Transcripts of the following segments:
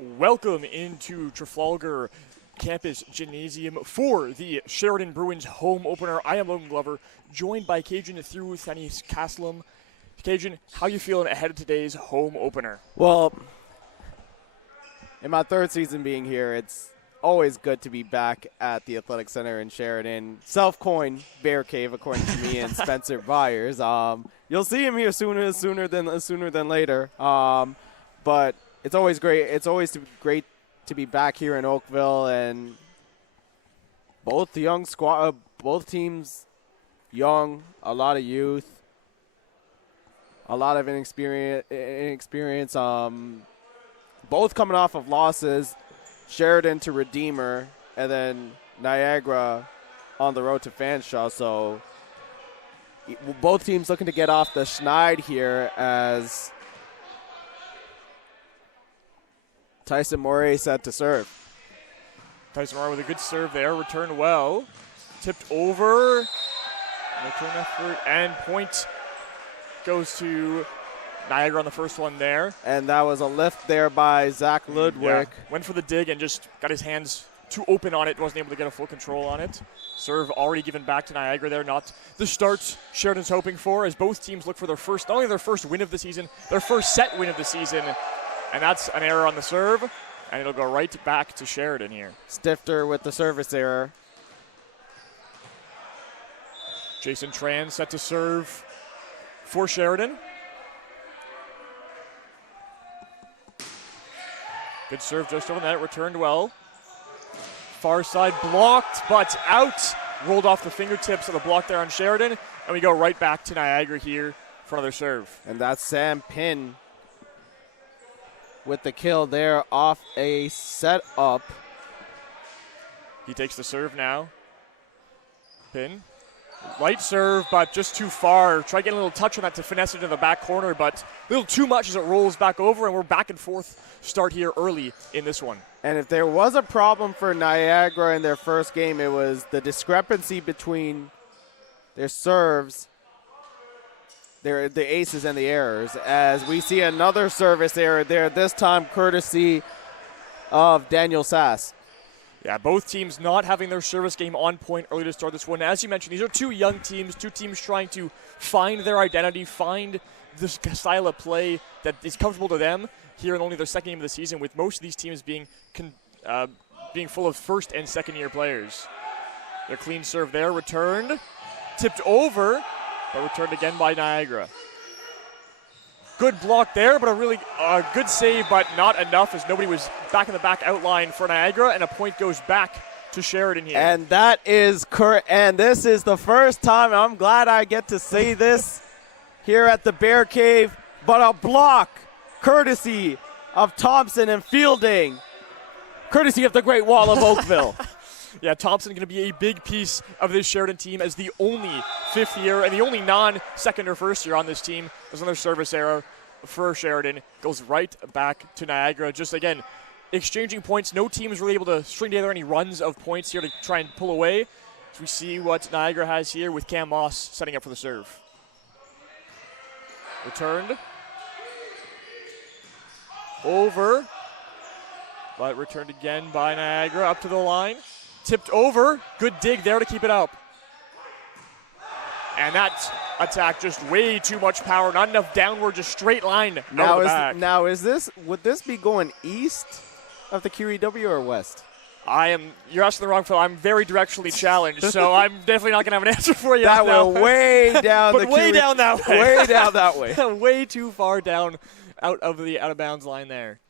Welcome into Trafalgar Campus Gymnasium for the Sheridan Bruins home opener. I am Logan Glover, joined by Cajun through Thanis Caslam. Cajun, how you feeling ahead of today's home opener? Well, in my third season being here, it's always good to be back at the Athletic Center in Sheridan. Self-coined Bear Cave, according to me and Spencer Byers. You'll see him here sooner than later. But it's always great. It's always great to be back here in Oakville, and both teams young, a lot of youth, a lot of inexperience. Both coming off of losses, Sheridan to Redeemer, and then Niagara on the road to Fanshawe. So both teams looking to get off the schneid here as Tyson Moray set to serve. Tyson Moray with a good serve there, returned well. Tipped over, return effort, and point goes to Niagara on the first one there. And that was a lift there by Zach Ludwig. Yeah. Went for the dig and just got his hands too open on it, wasn't able to get a full control on it. Serve already given back to Niagara there, not the start Sheridan's hoping for, as both teams look for their first, not only their first win of the season, their first set win of the season. And that's an error on the serve, and it'll go right back to Sheridan here. Stifter with the service error. Jason Tran set to serve for Sheridan. Good serve just over that, returned well. Far side blocked, but out. Rolled off the fingertips of the block there on Sheridan, and we go right back to Niagara here for another serve. And that's Sam Pinn with the kill there off a set-up. He takes the serve now. Pin. Light serve, but just too far. Try getting a little touch on that to finesse it to the back corner, but a little too much as it rolls back over, and we're back and forth start here early in this one. And if there was a problem for Niagara in their first game, it was the discrepancy between their serves, the aces and the errors, as we see another service error there, this time courtesy of Daniel Sass. Yeah, both teams not having their service game on point early to start this one. As you mentioned, these are two young teams, two teams trying to find their identity, find the style of play that is comfortable to them here in only their second game of the season, with most of these teams being full of first and second year players. Their clean serve there, returned, tipped over, but returned again by Niagara. Good block there, but a really good save, but not enough as nobody was back in the back outline for Niagara, and a point goes back to Sheridan here. And that is and this is the first time, I'm glad I get to say this here at the Bear Cave, but a block courtesy of Thompson and fielding courtesy of the Great Wall of Oakville. Yeah, Thompson going to be a big piece of this Sheridan team as the only fifth year and the only non-second or first year on this team. There's another service error for Sheridan. Goes right back to Niagara. Just, again, exchanging points. No team is really able to string together any runs of points here to try and pull away. So we see what Niagara has here with Cam Moss setting up for the serve. Returned. Over. But returned again by Niagara up to the line. Tipped over. Good dig there to keep it up. And that attack just way too much power. Not enough downward, just straight line out of the back. Now, would this be going east of the QEW or west? You're asking the wrong fellow. I'm very directionally challenged, so I'm definitely not going to have an answer for you. That went way down but way down that way. Way down that way. Way too far down out of the out-of-bounds line there.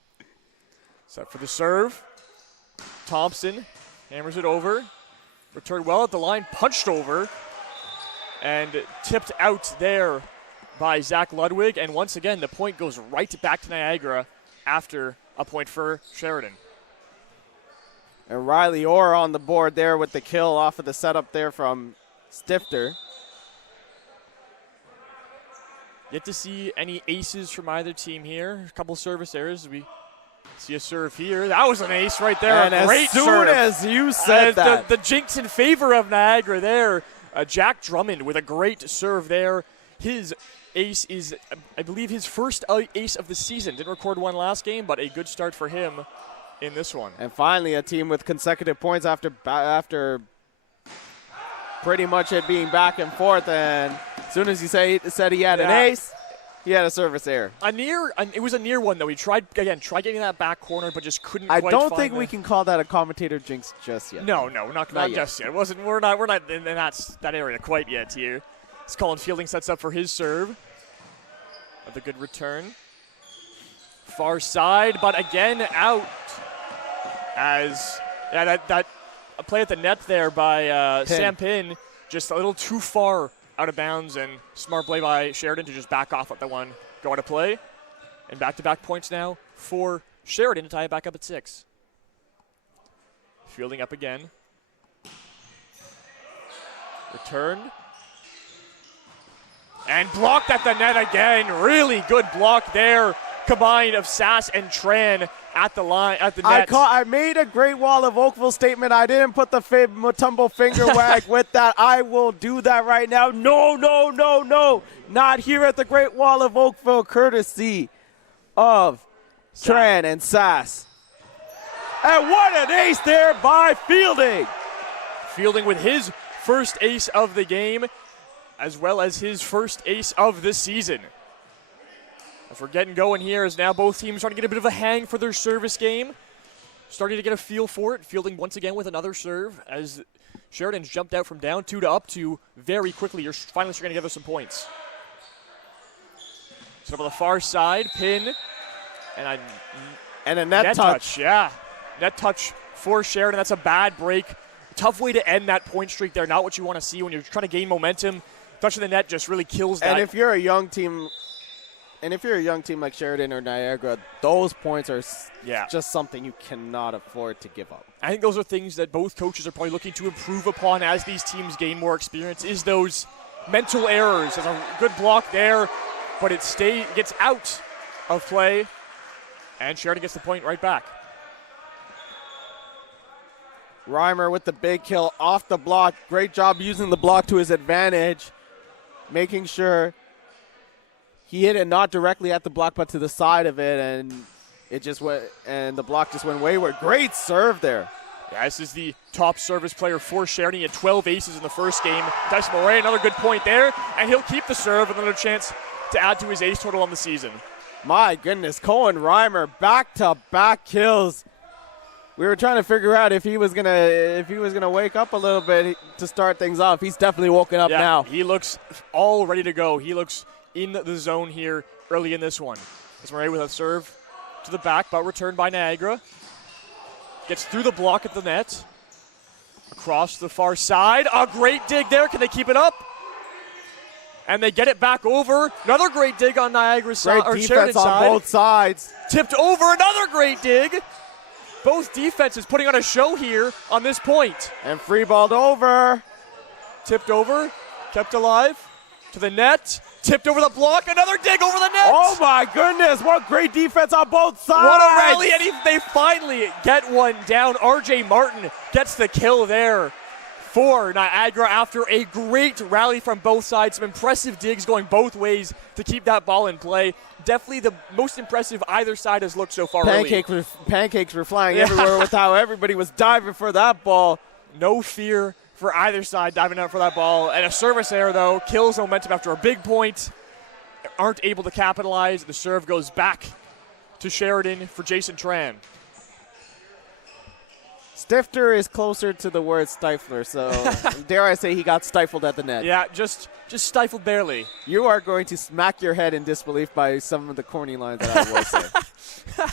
Set for the serve. Thompson hammers it over. Returned well at the line, punched over, and tipped out there by Zach Ludwig. And once again, the point goes right back to Niagara after a point for Sheridan. And Riley Orr on the board there with the kill off of the setup there from Stifter. Yet to see any aces from either team here. A couple service errors. We see a serve here. That was an ace right there. And great as soon serve. as you said that. The jinx in favor of Niagara there. Jack Drummond with a great serve there. His ace is, I believe, his first ace of the season. Didn't record one last game, but a good start for him in this one. And finally, a team with consecutive points after pretty much it being back and forth. And as soon as he said he had an ace, he had a service error. It was a near one, though. He tried getting that back corner, but just couldn't I quite don't find think we can call that a commentator jinx just yet. No, not just yet. It wasn't. We're not in that area quite yet here. As Colin Fielding sets up for his serve. With a good return. Far side, but again out. As that play at the net there by Sam Pin, just a little too far out of bounds, and smart play by Sheridan to just back off, let that one go into play. And back-to-back points now for Sheridan to tie it back up at 6. Fielding up again. Returned. And blocked at the net again. Really good block there. Combined of Sass and Tran at the line, at the net. I made a Great Wall of Oakville statement. I didn't put the Mutombo finger wag with that. I will do that right now. No. Not here at the Great Wall of Oakville, courtesy of Tran and Sass. And what an ace there by Fielding. Fielding with his first ace of the game, as well as his first ace of the season. As we're getting going here, as now both teams starting to get a bit of a hang for their service game. Starting to get a feel for it. Fielding once again with another serve as Sheridan's jumped out from down 2 to up 2 very quickly. You're finally starting to gather some points. So on the far side, Pin, and a net touch. Yeah, net touch for Sheridan. That's a bad break. Tough way to end that point streak there. Not what you want to see when you're trying to gain momentum. Touching the net just really kills that. And if you're a young team like Sheridan or Niagara, those points are just something you cannot afford to give up. I think those are things that both coaches are probably looking to improve upon as these teams gain more experience, is those mental errors. There's a good block there, but it gets out of play, and Sheridan gets the point right back. Reimer with the big kill off the block. Great job using the block to his advantage, making sure he hit it not directly at the block, but to the side of it, and the block just went wayward. Great serve there. Yeah, this is the top service player for Sheridan. He had 12 aces in the first game. Dyson Moray, another good point there, and he'll keep the serve with another chance to add to his ace total on the season. My goodness, Cohen Reimer, back-to-back kills. We were trying to figure out if he was gonna wake up a little bit to start things off. He's definitely woken up now. He looks all ready to go. He looks in the zone here early in this one. As Murray with a serve to the back, but returned by Niagara. Gets through the block at the net. Across the far side. A great dig there. Can they keep it up? And they get it back over. Another great dig on Niagara's side. Great defense on both sides. Tipped over. Another great dig. Both defenses putting on a show here on this point. And free balled over. Tipped over. Kept alive. To the net. Tipped over the block. Another dig over the net. Oh, my goodness. What great defense on both sides. What a rally. And they finally get one down. R.J. Martin gets the kill there for Niagara after a great rally from both sides. Some impressive digs going both ways to keep that ball in play. Definitely the most impressive either side has looked so far. Pancakes were flying everywhere with how everybody was diving for that ball. No fear for either side diving out for that ball. And a service error, though, kills momentum after a big point. Aren't able to capitalize. The serve goes back to Sheridan for Jason Tran. Stifter is closer to the word stifler, so dare I say he got stifled at the net. Yeah, just stifled barely. You are going to smack your head in disbelief by some of the corny lines that I will say.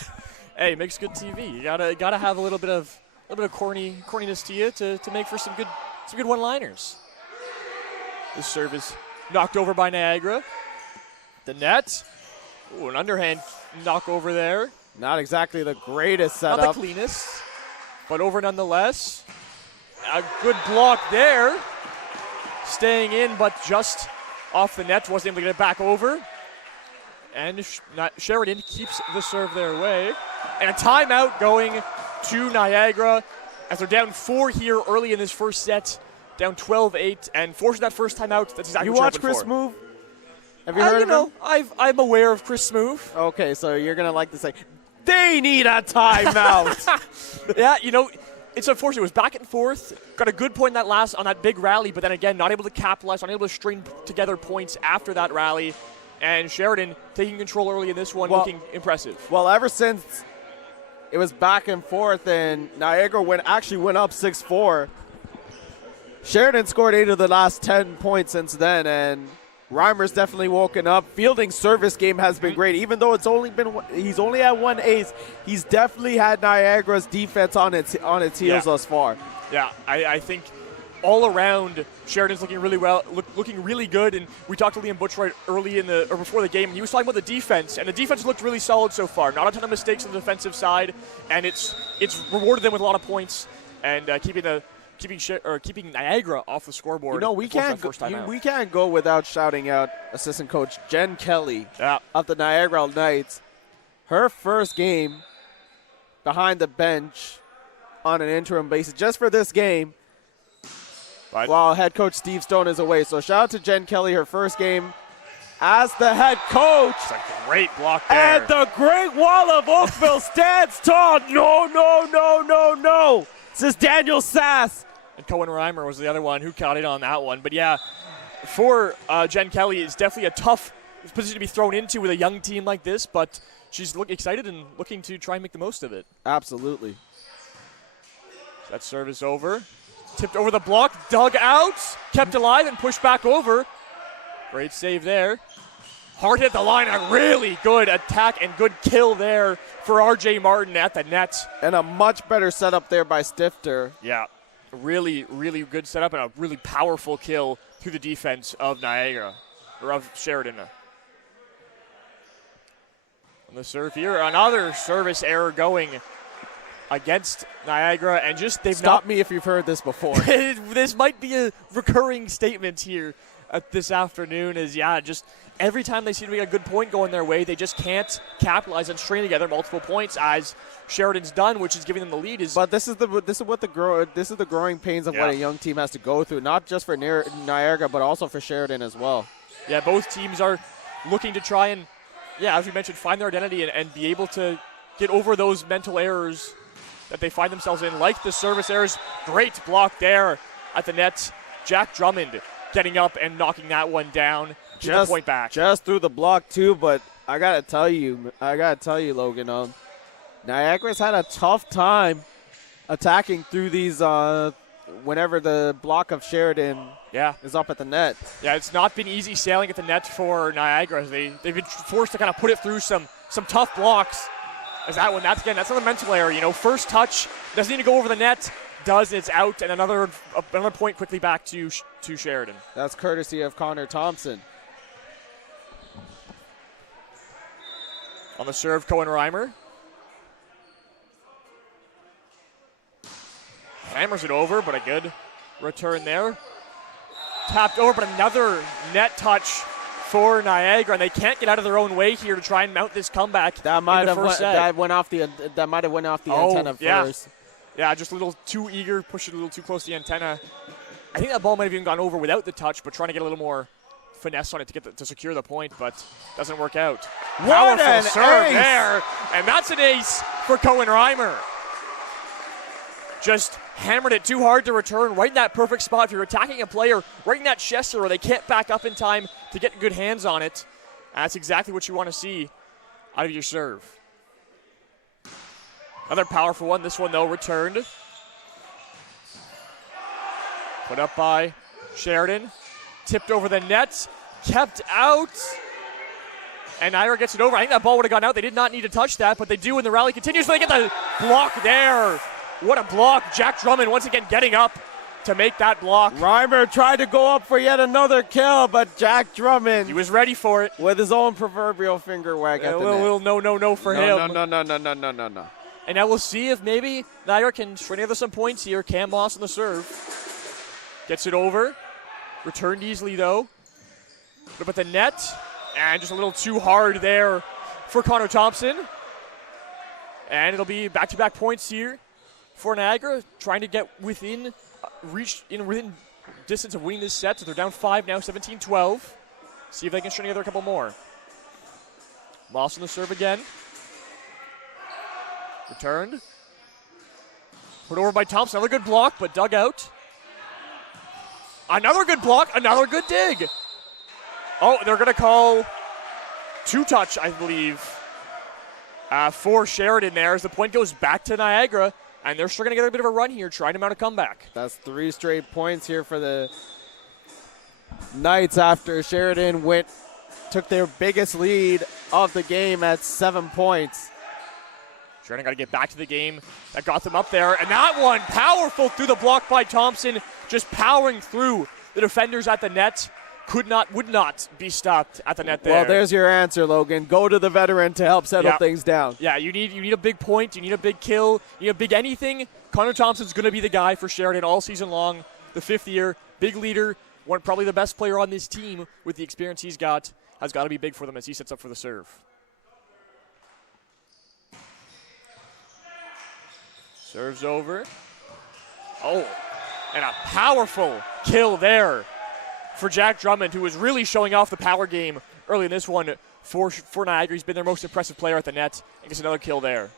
Hey, it makes good TV. You gotta have a little bit of corniness to you to make for some good one-liners. This serve is knocked over by Niagara. The net. Ooh, an underhand knock over there. Not exactly the greatest setup. Not the cleanest, but over nonetheless. A good block there. Staying in, but just off the net. Wasn't able to get it back over. And Sheridan keeps the serve their way. And a timeout going to Niagara as they're down 4 here early in this first set. Down 12-8 and forcing that first timeout. That's exactly what you watch you're hoping Chris for. move? Have you heard of him? I'm aware of Chris Smoove. Okay, so you're going to like to say, they need a timeout. Yeah, it's unfortunate. It was back and forth. Got a good point on that big rally, but then again, not able to capitalize, not able to string together points after that rally. And Sheridan taking control early in this one, looking impressive. Well, ever since it was back and forth and Niagara went up 6-4, Sheridan scored 8 of the last 10 points since then, and Reimer's definitely woken up. Fielding service game has been great. Even though he's only had one ace, he's definitely had Niagara's defense on its heels thus far. Yeah, I think all around Sheridan's looking really well, looking really good. And we talked to Liam Butchwright before the game, and he was talking about the defense, and the defense looked really solid so far. Not a ton of mistakes on the defensive side, and it's rewarded them with a lot of points and keeping Niagara off the scoreboard. We can't go without shouting out assistant coach Jen Kelly of the Niagara Knights. Her first game behind the bench on an interim basis just for this game, while head coach Steve Stone is away. So shout out to Jen Kelly, her first game as the head coach. It's a great block there. And the Great Wall of Oakville stands tall. No. This is Daniel Sass. And Cohen Reimer was the other one who caught it on that one. But yeah, for Jen Kelly, it's definitely a tough position to be thrown into with a young team like this, but she's excited and looking to try and make the most of it. Absolutely. That service over. Tipped over the block, dug out, kept alive, and pushed back over. Great save there. Hard hit the line, a really good attack and good kill there for R.J. Martin at the net. And a much better setup there by Stifter. Yeah, really, really good setup and a really powerful kill through the defense of Niagara, or of Sheridan. On the serve here, another service error going against Niagara, and just Stop me if you've heard this before. This might be a recurring statement here this afternoon. Just every time they seem to get a good point going their way, they just can't capitalize and string together multiple points, as Sheridan's done, which is giving them the lead. But this is the growing pains of what a young team has to go through, not just for Niagara, but also for Sheridan as well. Yeah, both teams are looking to try and, as we mentioned, find their identity and be able to get over those mental errors that they find themselves in, like the service errors. Great block there at the net. Jack Drummond getting up and knocking that one down. The point back. Just through the block too, but I gotta tell you, Logan, Niagara's had a tough time attacking through these whenever the block of Sheridan is up at the net. Yeah, it's not been easy sailing at the net for Niagara. They've been forced to kind of put it through some tough blocks. As that's another mental error. First touch, doesn't need to go over the net, it's out, and another point quickly back to Sheridan. That's courtesy of Connor Thompson. On the serve, Cohen Reimer. Hammers it over, but a good return there. Tapped over, but another net touch for Niagara, and they can't get out of their own way here to try and mount this comeback. That might have went off the antenna first. Yeah, just a little too eager, pushing a little too close to the antenna. I think that ball might have even gone over without the touch, but trying to get a little more finesse on it to secure the point, but doesn't work out. What an serve ace there, and that's an ace for Cohen Reimer. Just hammered it too hard to return, right in that perfect spot. If you're attacking a player, right in that chest where they can't back up in time to get good hands on it, that's exactly what you want to see out of your serve. Another powerful one. This one, though, returned. Put up by Sheridan. Tipped over the net. Kept out. And Niagara gets it over. I think that ball would have gone out. They did not need to touch that, but they do, and the rally continues. So they get the block there. What a block. Jack Drummond once again getting up to make that block. Reimer tried to go up for yet another kill, but Jack Drummond, he was ready for it. With his own proverbial finger wag at the net. A little no for him. No. And now we'll see if maybe Niagara can string together some points here. Cam Moss on the serve. Gets it over. Returned easily, though. But the net, and just a little too hard there for Connor Thompson. And it'll be back-to-back points here for Niagara, trying to get within within distance of winning this set. So they're down 5 now, 17-12. See if they can string together a couple more. Moss on the serve again. Returned. Put over by Thompson. Another good block, but dug out. Another good block. Another good dig. Oh, they're going to call two-touch, I believe, for Sheridan there as the point goes back to Niagara. And they're still going to get a bit of a run here, trying to mount a comeback. That's 3 straight points here for the Knights after Sheridan took their biggest lead of the game at 7 points. Sheridan got to get back to the game. That got them up there. And that one, powerful through the block by Thompson, just powering through the defenders at the net. Would not be stopped at the net there. Well, there's your answer, Logan. Go to the veteran to help settle things down. Yeah, you need a big point. You need a big kill. You need a big anything. Connor Thompson's going to be the guy for Sheridan all season long. The 5th year, big leader, probably the best player on this team with the experience he's got. Has got to be big for them as he sets up for the serve. Serves over. Oh, and a powerful kill there for Jack Drummond, who was really showing off the power game early in this one for Niagara. He's been their most impressive player at the net, and gets another kill there.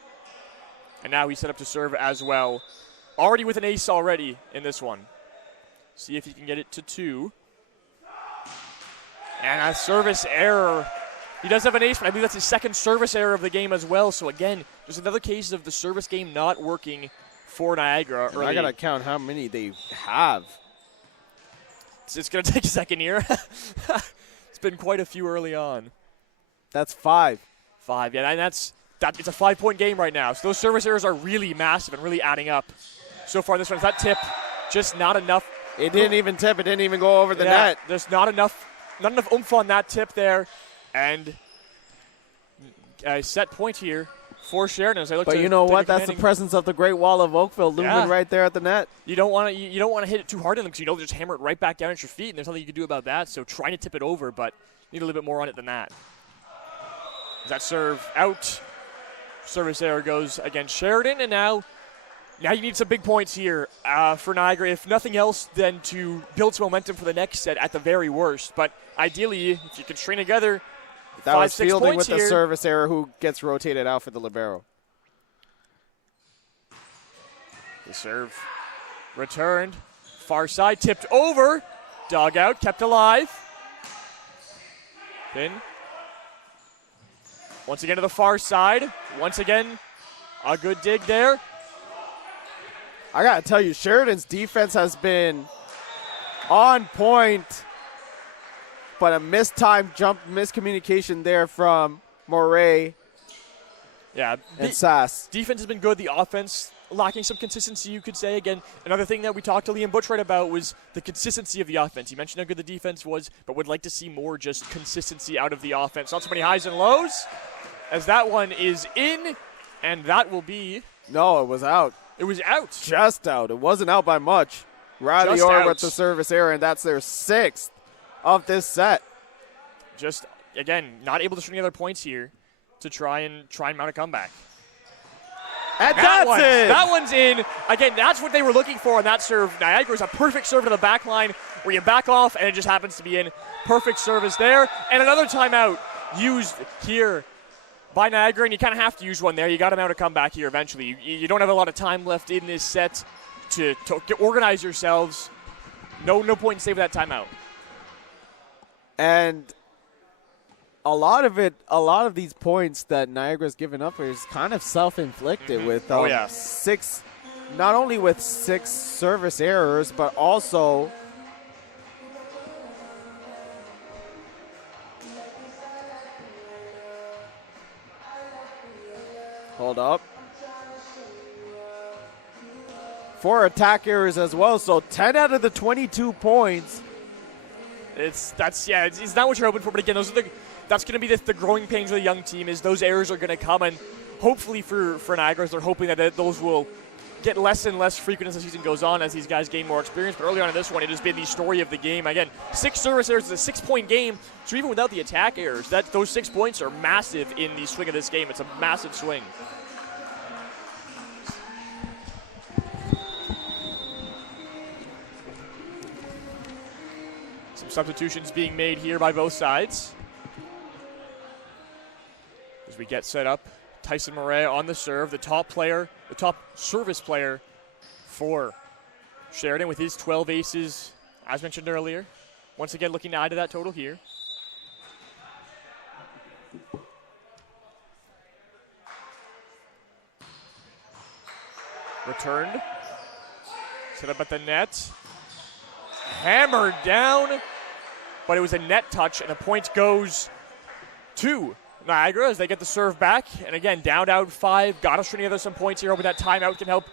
And now he's set up to serve as well. Already with an ace already in this one. See if he can get it to 2. And a service error. He does have an ace, but I believe that's his 2nd service error of the game as well. So again, just another case of the service game not working for Niagara early. I got to count how many they have. It's going to take a second here. It's been quite a few early on. That's 5. 5, yeah, and it's a 5-point game right now. So those service errors are really massive and really adding up. So far this one, that tip, just not enough. It didn't even tip. It didn't even go over the net. There's not enough oomph on that tip there. And a set point here for Sheridan as I look. But you know what? That's the presence of the Great Wall of Oakville looming right there at the net. You don't want to hit it too hard on them because they'll just hammer it right back down at your feet, and there's nothing you can do about that. So trying to tip it over, but need a little bit more on it than that. That serve out. Service error goes against Sheridan, and now you need some big points here for Niagara. If nothing else, then to build some momentum for the next set at the very worst. But ideally, if you can string together. That was Fielding with the service error who gets rotated out for the libero. The serve returned. Far side, tipped over. Dog out, kept alive. Pin. Once again to the far side. Once again, a good dig there. I got to tell you, Sheridan's defense has been on point. But a mistimed miscommunication there from Moray and Sass. Defense has been good. The offense lacking some consistency, you could say. Again, another thing that we talked to Liam Butchright about was the consistency of the offense. He mentioned how good the defense was, but would like to see more just consistency out of the offense. Not so many highs and lows, as that one is in, and that will be... No, it was out. It was out. Just out. It wasn't out by much. Riley Orr with the service error, and that's their 6th. Of this set. Just, again, not able to string together points here to try and mount a comeback. And that's it! That one's in. Again, that's what they were looking for on that serve. Niagara's a perfect serve to the back line where you back off and it just happens to be in. Perfect service there. And another timeout used here by Niagara, and you kind of have to use one there. You got to mount a comeback here eventually. You don't have a lot of time left in this set to organize yourselves. No point in saving that timeout. And a lot of these points that Niagara's given up is kind of self-inflicted with 6, not only with 6 service errors, but also hold up. 4 attack errors as well, so 10 out of the 22 points. It's not what you're hoping for, but again, that's going to be the growing pains of the young team is those errors are going to come, and hopefully for Niagara, they're hoping that those will get less and less frequent as the season goes on as these guys gain more experience. But early on in this one, it has been the story of the game. Again, 6 service errors is a 6-point game, so even without the attack errors, those 6 points are massive in the swing of this game. It's a massive swing. Some substitutions being made here by both sides. As we get set up, Tyson Murray on the serve, the top service player for Sheridan with his 12 aces, as mentioned earlier. Once again, looking to add to that total here. Returned. Set up at the net. Hammered down, but it was a net touch, and the point goes to Niagara as they get the serve back. And again, down to out 5. Got to string together some points here, hoping that timeout can help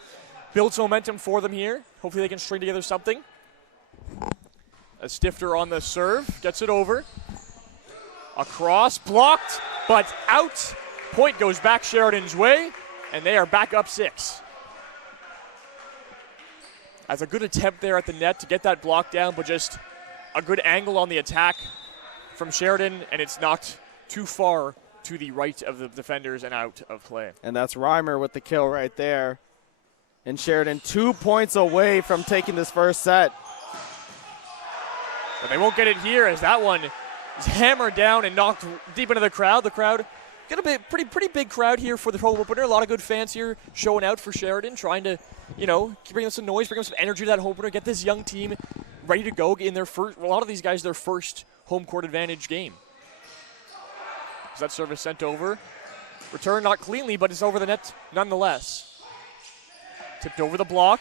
build some momentum for them here. Hopefully they can string together something. A Stifter on the serve, gets it over. Across, blocked, but out. Point goes back Sheridan's way, and they are back up 6. As a good attempt there at the net to get that block down, but just a good angle on the attack from Sheridan, and it's knocked too far to the right of the defenders and out of play. And that's Reimer with the kill right there. And Sheridan 2 points away from taking this first set. But they won't get it here as that one is hammered down and knocked deep into the crowd. The crowd, got a bit, pretty big crowd here for the home opener. A lot of good fans here showing out for Sheridan, trying to, bring them some noise, bring them some energy to that home opener, get this young team ready to go in their first, a lot of these guys, their first home court advantage game. Is that service sent over? Return not cleanly, but it's over the net nonetheless. Tipped over the block.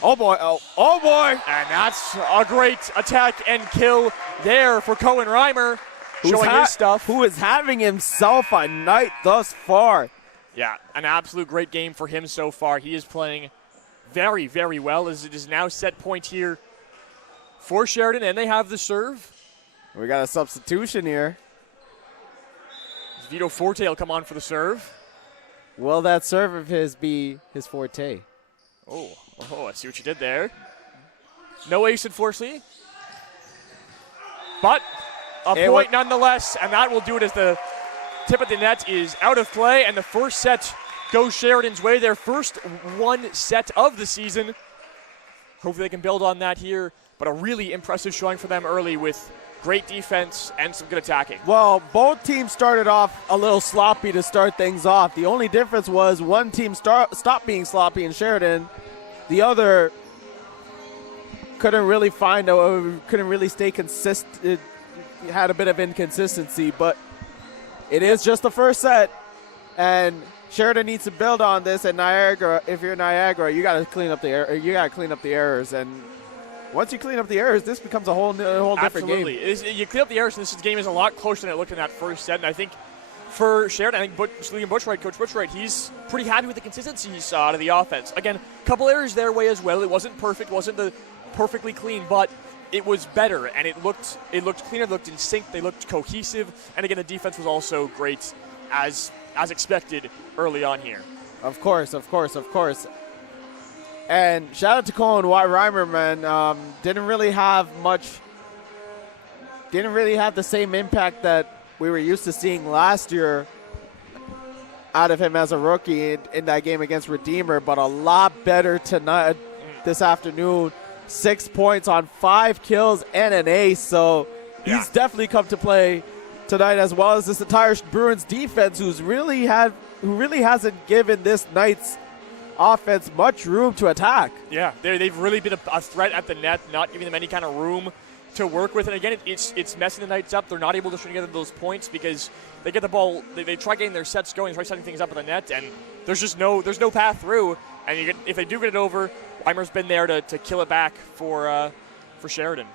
Oh boy, oh boy! And that's a great attack and kill there for Cohen Reimer, showing his stuff. Who is having himself a night thus far. Yeah, an absolute great game for him so far. He is playing very, very well as it is now set point here for Sheridan, and they have the serve. We got a substitution here. Vito Forte will come on for the serve. Will that serve of his be his forte? Oh, I see what you did there. No ace, unfortunately. But a point nonetheless, and that will do it as the tip of the net is out of play, and the first set goes Sheridan's way. Their first one set of the season. Hopefully they can build on that here, but a really impressive showing for them early with great defense and some good attacking. Well, both teams started off a little sloppy to start things off. The only difference was one team stopped being sloppy in Sheridan. The other couldn't really stay consistent. It had a bit of inconsistency, but it is just the first set, and Sheridan needs to build on this. And Niagara, if you're Niagara, you got to clean up the errors, and once you clean up the errors, this becomes a whole different game. Absolutely. You clean up the errors, and this game is a lot closer than it looked in that first set. And I think for Sheridan, I think Coach Butchwright, he's pretty happy with the consistency he saw out of the offense. Again, a couple errors their way as well. It wasn't perfect, wasn't the perfectly clean, but it was better, and it looked cleaner, looked in sync, they looked cohesive, and again, the defense was also great as expected early on here. Of course. And shout out to Colin Reimer, man. Didn't really have the same impact that we were used to seeing last year out of him as a rookie in that game against Redeemer, but a lot better tonight, this afternoon. 6 points on 5 kills and an ace, so he's definitely come to play tonight, as well as this entire Bruins defense, who really hasn't given this night's offense much room to attack. Yeah, they've really been a threat at the net, not giving them any kind of room to work with. And again, it's messing the Knights up. They're not able to string together those points because they get the ball, they try getting their sets going, try setting things up at the net, and there's no path through. And if they do get it over, Reimer's been there to kill it back for Sheridan.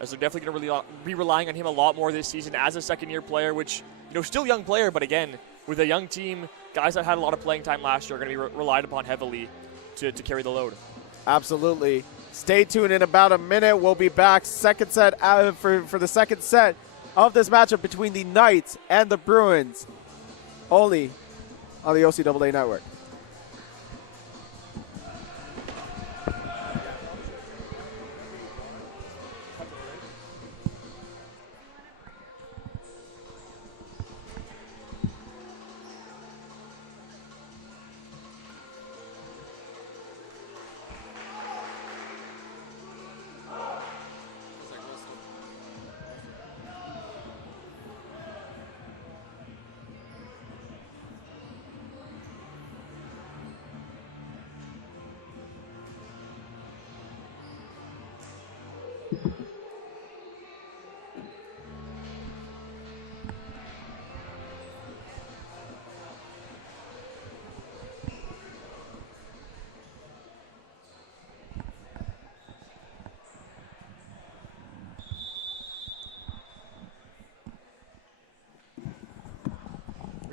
As they're definitely going to be relying on him a lot more this season as a second-year player, which, still young player, but again, with a young team, guys that had a lot of playing time last year are going to be relied upon heavily to carry the load. Absolutely. Stay tuned. In about a minute, we'll be back. Second set for the second set of this matchup between the Knights and the Bruins, only on the OCAA Network.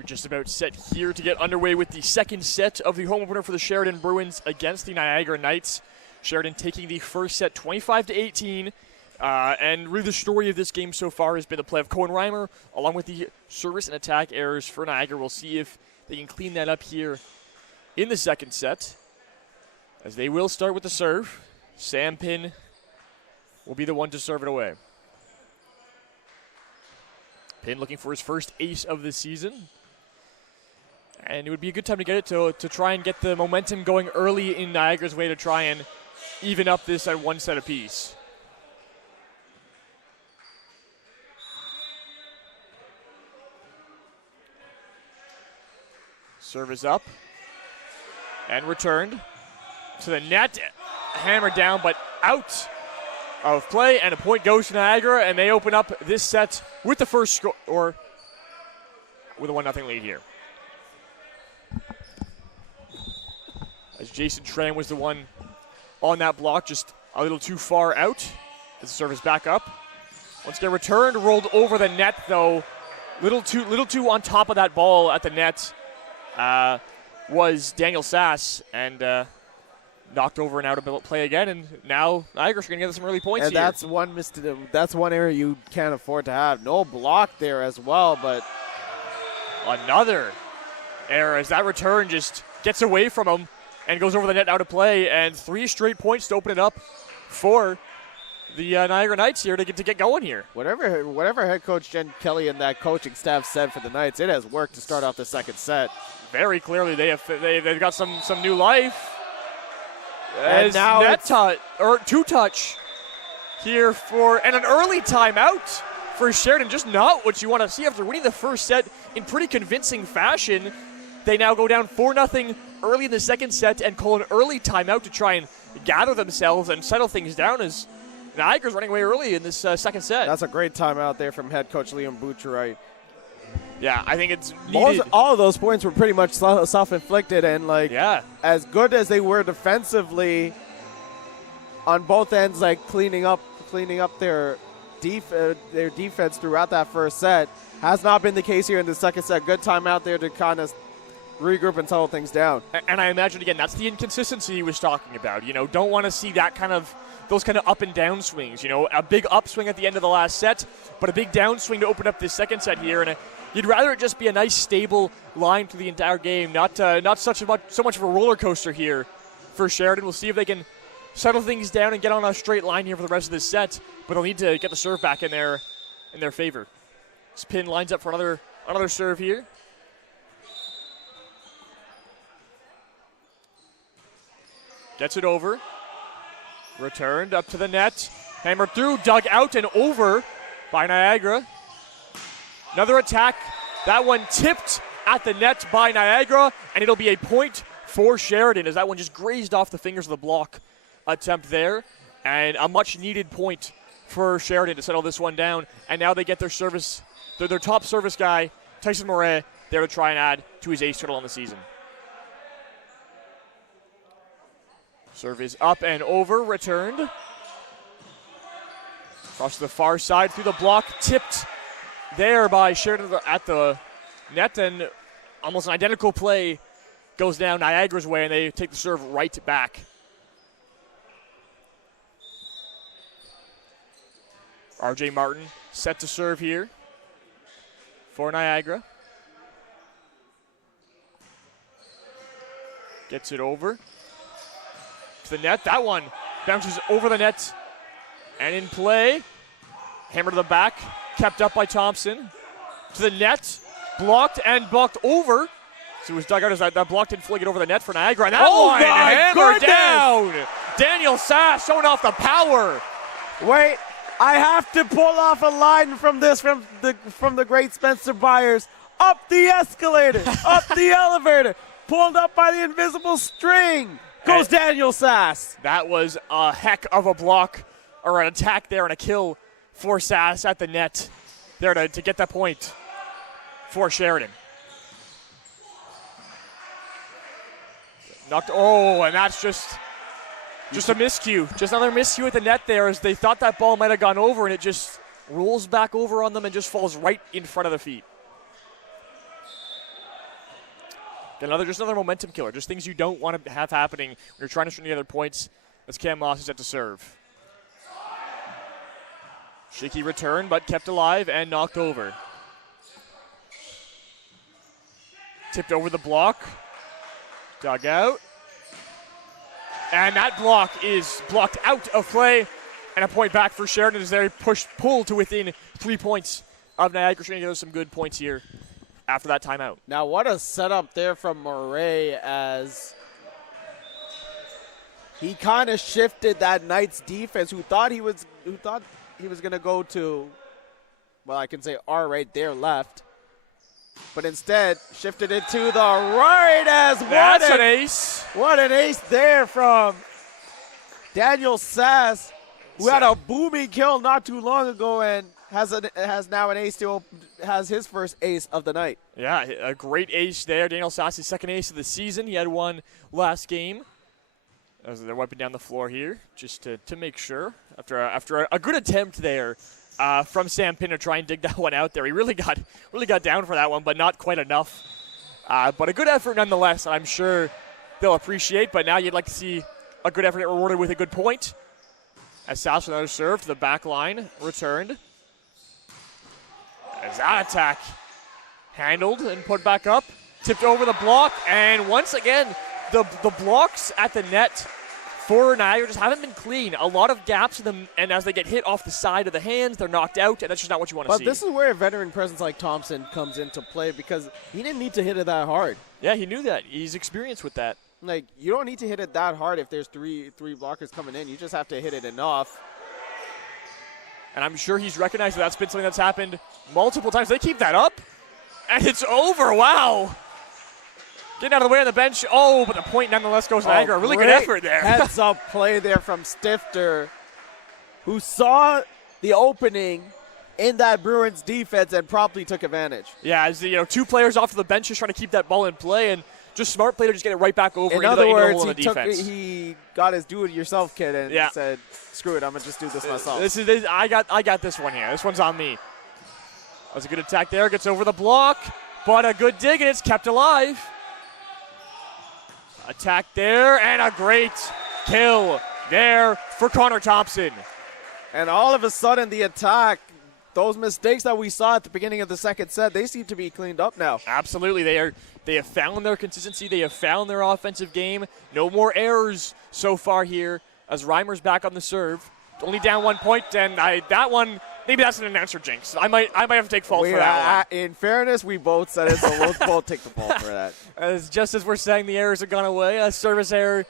We're just about set here to get underway with the second set of the home opener for the Sheridan Bruins against the Niagara Knights. Sheridan taking the first set 25-18. And really the story of this game so far has been the play of Cohen Reimer, along with the service and attack errors for Niagara. We'll see if they can clean that up here in the second set, as they will start with the serve. Sam Pin will be the one to serve it away. Pin looking for his first ace of the season. And it would be a good time to get it to try and get the momentum going early in Niagara's way to try and even up this at one set apiece. Serve is up and returned to the net. Hammered down, but out of play, and a point goes to Niagara, and they open up this set with the first score, or with a 1-0 lead here. As Jason Tran was the one on that block, just a little too far out. As the serve is back up. Once again returned, rolled over the net though. Little too on top of that ball at the net was Daniel Sass, and knocked over and out of play again, and now Niagara's going to get some early points and here. That's one area you can't afford to have. No block there as well, but another error as that return just gets away from him and goes over the net out of play, and 3 straight points to open it up for the Niagara Knights here to get going here. Whatever head coach Jen Kelly and that coaching staff said for the Knights, it has worked to start off the second set. Very clearly they've got some new life. And now net two-touch here and an early timeout for Sheridan. Just not what you want to see after winning the first set in pretty convincing fashion. They now go down 4-0 early in the second set and call an early timeout to try and gather themselves and settle things down, as Niagara's running away early in this second set. That's a great timeout there from head coach Liam Boucheray. Yeah, I think it's needed. All of those points were pretty much self-inflicted, and as good as they were defensively on both ends, like cleaning up their defense throughout that first set, has not been the case here in the second set. Good timeout there to kind of regroup and settle things down. And I imagine, again, that's the inconsistency he was talking about. Don't want to see those kind of up and down swings. A big upswing at the end of the last set, but a big downswing to open up this second set here. And you'd rather it just be a nice, stable line through the entire game, not so much of a roller coaster here for Sheridan. We'll see if they can settle things down and get on a straight line here for the rest of this set, but they'll need to get the serve back in their favor. Spin lines up for another serve here. Gets it over. Returned up to the net. Hammered through, dug out and over by Niagara. Another attack. That one tipped at the net by Niagara, and it'll be a point for Sheridan as that one just grazed off the fingers of the block attempt there. And a much-needed point for Sheridan to settle this one down. And now they get their top service guy, Tyson Moret, there to try and add to his ace total on the season. Serve is up and over, returned. Across to the far side through the block, tipped there by Sheridan at the net, and almost an identical play goes down Niagara's way, and they take the serve right back. RJ Martin set to serve here for Niagara. Gets it over to the net. That one bounces over the net and in play. Hammer to the back, kept up by Thompson. To the net, blocked over. So it was dug out as that block didn't fully get over the net for Niagara. And that one hammered down. Daniel Sass showing off the power. Wait, I have to pull off a line from the great Spencer Byers. Up the escalator, up the elevator, pulled up by the invisible string. Goes Daniel Sass. That was a heck of a block, or an attack there, and a kill for Sass at the net there to get that point for Sheridan. And that's just a miscue. Just another miscue at the net there, as they thought that ball might have gone over, and it just rolls back over on them and just falls right in front of the feet. Just another momentum killer. Just things you don't want to have happening when you're trying to string together points. As Cam Moss is set to serve. Shaky return, but kept alive and knocked over. Tipped over the block. Dug out. And that block is blocked out of play. And a point back for Sheridan as they pull to within 3 points of Niagara. Trying to get some good points here after that timeout. Now what a setup there from Murray as he kind of shifted that Knights defense who thought he was going to go to, well, I can say R right there left. But instead shifted it to the right as that's an ace. What an ace there from Daniel Sass, who had a booming kill not too long ago and has now an ace has his first ace of the night. Yeah, a great ace there. Daniel Sass's second ace of the season. He had one last game. As they're wiping down the floor here, just to make sure. After a good attempt there from Sam Pinn to try and dig that one out there. He really got down for that one, but not quite enough. But a good effort nonetheless, I'm sure they'll appreciate. But now you'd like to see a good effort rewarded with a good point. As Sass with another serve to the back line, returned. As that attack handled and put back up, tipped over the block, and once again, the blocks at the net for Niagara just haven't been clean. A lot of gaps in them, and as they get hit off the side of the hands, they're knocked out, and that's just not what you want to see. But this is where a veteran presence like Thompson comes into play because he didn't need to hit it that hard. Yeah, he knew that. He's experienced with that. Like, you don't need to hit it that hard if there's three blockers coming in. You just have to hit it enough. And I'm sure he's recognized that's been something that's happened multiple times. They keep that up, and it's over. Wow. Getting out of the way on the bench. Oh, but the point nonetheless goes to Niagara. Really good effort there. Heads-up play there from Stifter, who saw the opening in that Bruins defense and promptly took advantage. Yeah, as two players off to the bench just trying to keep that ball in play, and just smart play to just get it right back over in into other the words, hole in the defense. He got his do-it-yourself kit and said, "Screw it, I'm gonna just do this myself." I got this one here. This one's on me. That was a good attack there. Gets over the block, but a good dig, and it's kept alive. Attack there, and a great kill there for Connor Thompson. And all of a sudden, the attack, those mistakes that we saw at the beginning of the second set, they seem to be cleaned up now. Absolutely. They have found their consistency. They have found their offensive game. No more errors so far here as Reimer's back on the serve. Only down 1 point, and that one, maybe that's an announcer jinx. I might have to take fault for that one. In fairness, we both said it, so we'll both take the fault for that. Just as we're saying the errors have gone away, a service error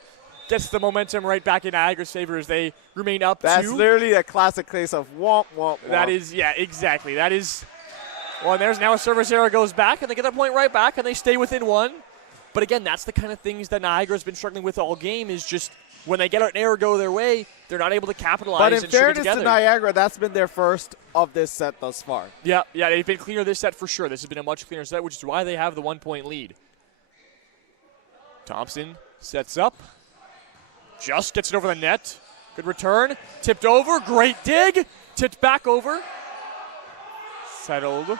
gets the momentum right back in Niagara's favor as they remain up That's literally a classic case of womp, womp, womp. That is, yeah, exactly. That is, well, and there's now a service error goes back, and they get that point right back, and they stay within one. But again, that's the kind of things that Niagara's been struggling with all game is just when they get an error go their way, they're not able to capitalize. But in fairness to Niagara, that's been their first of this set thus far. Yeah, they've been cleaner this set for sure. This has been a much cleaner set, which is why they have the 1 point lead. Thompson sets up. Just gets it over the net. Good return. Tipped over. Great dig. Tipped back over. Settled.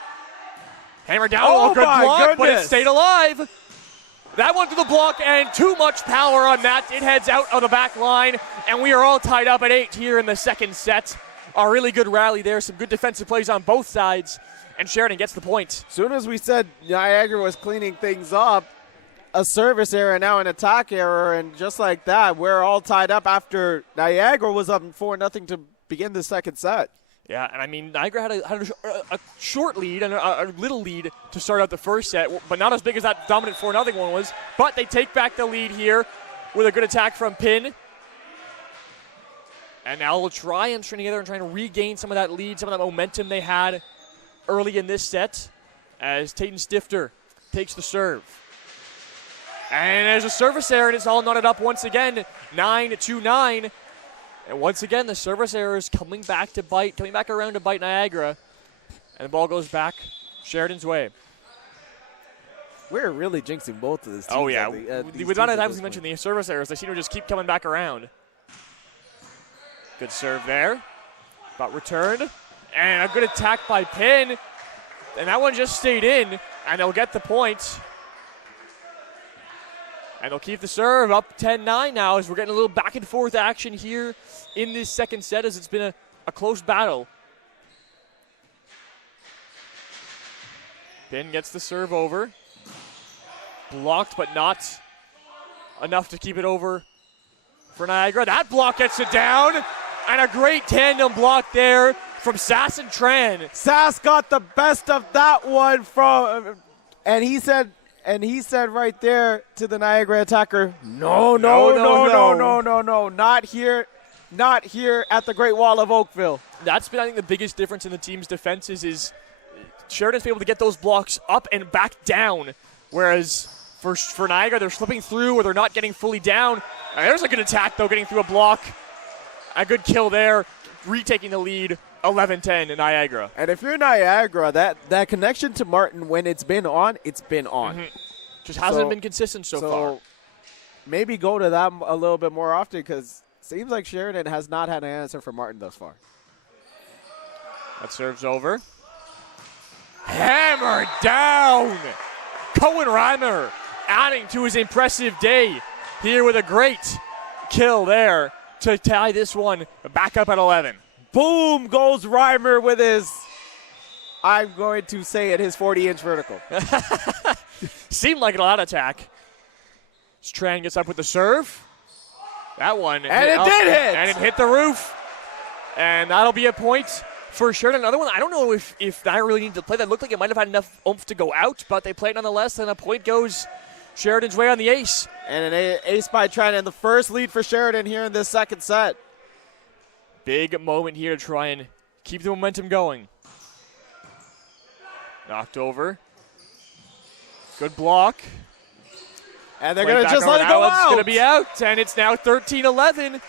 Hammer down. Oh, good block, goodness. But it stayed alive. That one to the block, and too much power on that. It heads out of the back line, and we are all tied up at 8 here in the second set. A really good rally there. Some good defensive plays on both sides, and Sheridan gets the point. Soon as we said Niagara was cleaning things up, a service error, now an attack error, and just like that, we're all tied up after Niagara was up 4-0 to begin the second set. Yeah, and I mean, Niagara had a short lead and a little lead to start out the first set, but not as big as that dominant 4-0 one was. But they take back the lead here with a good attack from Pinn. And now we'll try and string together and try to regain some of that lead, some of that momentum they had early in this set as Tayton Stifter takes the serve. And there's a service error, and it's all knotted up once again, 9-9. And once again, the service error is coming back around to bite Niagara. And the ball goes back Sheridan's way. We're really jinxing both of these teams. Oh, yeah. With not times we mentioned the service errors, they seem to just keep coming back around. Good serve there. But returned. And a good attack by Pinn. And that one just stayed in, and they'll get the point. And they'll keep the serve up 10-9 now as we're getting a little back and forth action here in this second set as it's been a close battle. Pin gets the serve over. Blocked, but not enough to keep it over for Niagara. That block gets it down. And a great tandem block there from Sass and Tran. Sass got the best of that one from, and he said right there to the Niagara attacker, no, not here at the Great Wall of Oakville. That's been, I think, the biggest difference in the team's defenses is Sheridan's been able to get those blocks up and back down, whereas for Niagara, they're slipping through or they're not getting fully down. There's a good attack, though, getting through a block. A good kill there, retaking the lead, 11-10 in Niagara. And if you're Niagara, that connection to Martin, when it's been on, it's been on. Mm-hmm. Just hasn't been consistent so far. Maybe go to that a little bit more often because it seems like Sheridan has not had an answer for Martin thus far. That serves over. Hammered down! Cohen Reimer adding to his impressive day here with a great kill there to tie this one back up at 11. Boom goes Reimer with his, I'm going to say it, his 40-inch vertical. Seemed like an odd attack. Tran gets up with the serve. That one. And it did hit! And it hit the roof. And that'll be a point for Sheridan. Another one, I don't know if Niagara really needed to play. That looked like it might have had enough oomph to go out, but they played nonetheless, and a point goes Sheridan's way on the ace. And an ace by Tran, and the first lead for Sheridan here in this second set. Big moment here to try and keep the momentum going. Knocked over. Good block. And they're going to just let it go out. It's going to be out, and it's now 13-11.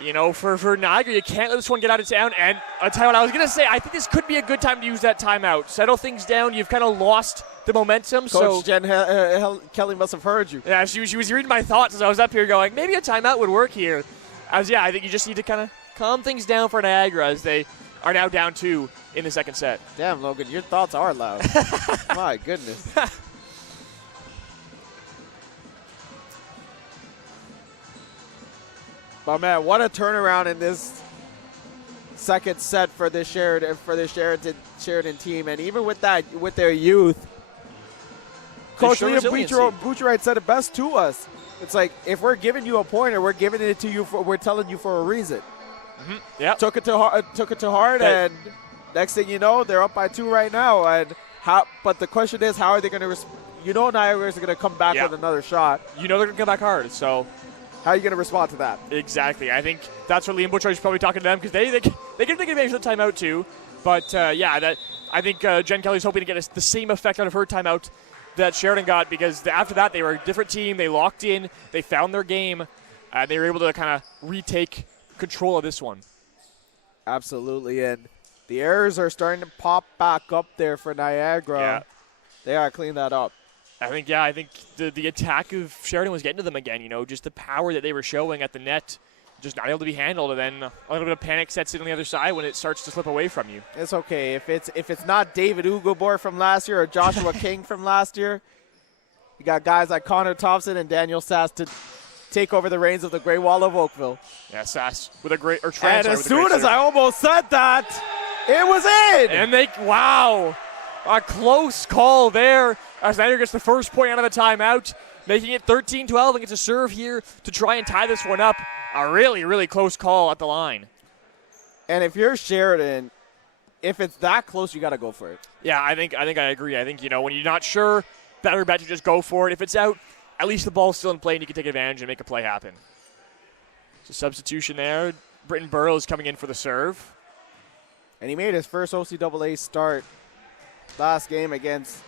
You know, for Niagara, you can't let this one get out of town. And a timeout, I was going to say, I think this could be a good time to use that timeout. Settle things down. You've kind of lost the momentum. Coach Jen Kelly must have heard you. Yeah, she was reading my thoughts as I was up here going, maybe a timeout would work here. I think you just need to kind of calm things down for Niagara as they are now down 2 in the second set. Damn, Logan, your thoughts are loud. My goodness. But man, what a turnaround in this second set for this Sheridan team, and even with their youth, Coach Liam Butcherite said it best to us. It's like, if we're giving you a pointer, we're giving it to you we're telling you for a reason. Mm-hmm. Yeah. Took it to heart, and next thing you know, they're up by 2 right now. And but the question is, how are they going to? Niagara's going to come back with another shot. They're going to come back hard. So how are you going to respond to that? Exactly. I think that's what Liam Butcher is probably talking to them, because they can take advantage of the timeout too. But I think Jen Kelly's hoping to get the same effect out of her timeout that Sheridan got, because after that they were a different team. They locked in. They found their game. They were able to kind of retake control of this one. Absolutely, and the errors are starting to pop back up there for Niagara. Yeah. They gotta clean that up. I think the attack of Sheridan was getting to them again. Just the power that they were showing at the net, just not able to be handled, and then a little bit of panic sets in on the other side when it starts to slip away from you. It's okay if it's not David Ugobor from last year or Joshua King from last year. You got guys like Connor Thompson and Daniel Sass to take over the reins of the Great Wall of Oakville. Yeah, Sass with a great And as soon as I almost said that, it was in. And a close call there as Niagara gets the first point out of the timeout, making it 13-12, and gets a serve here to try and tie this one up. A really, really close call at the line. And if you're Sheridan, if it's that close, you got to go for it. Yeah, I think I agree. I think, when you're not sure, better bet to just go for it. If it's out, at least the ball's still in play and you can take advantage and make a play happen. So substitution there. Britton Burrows coming in for the serve. And he made his first OCAA start last game against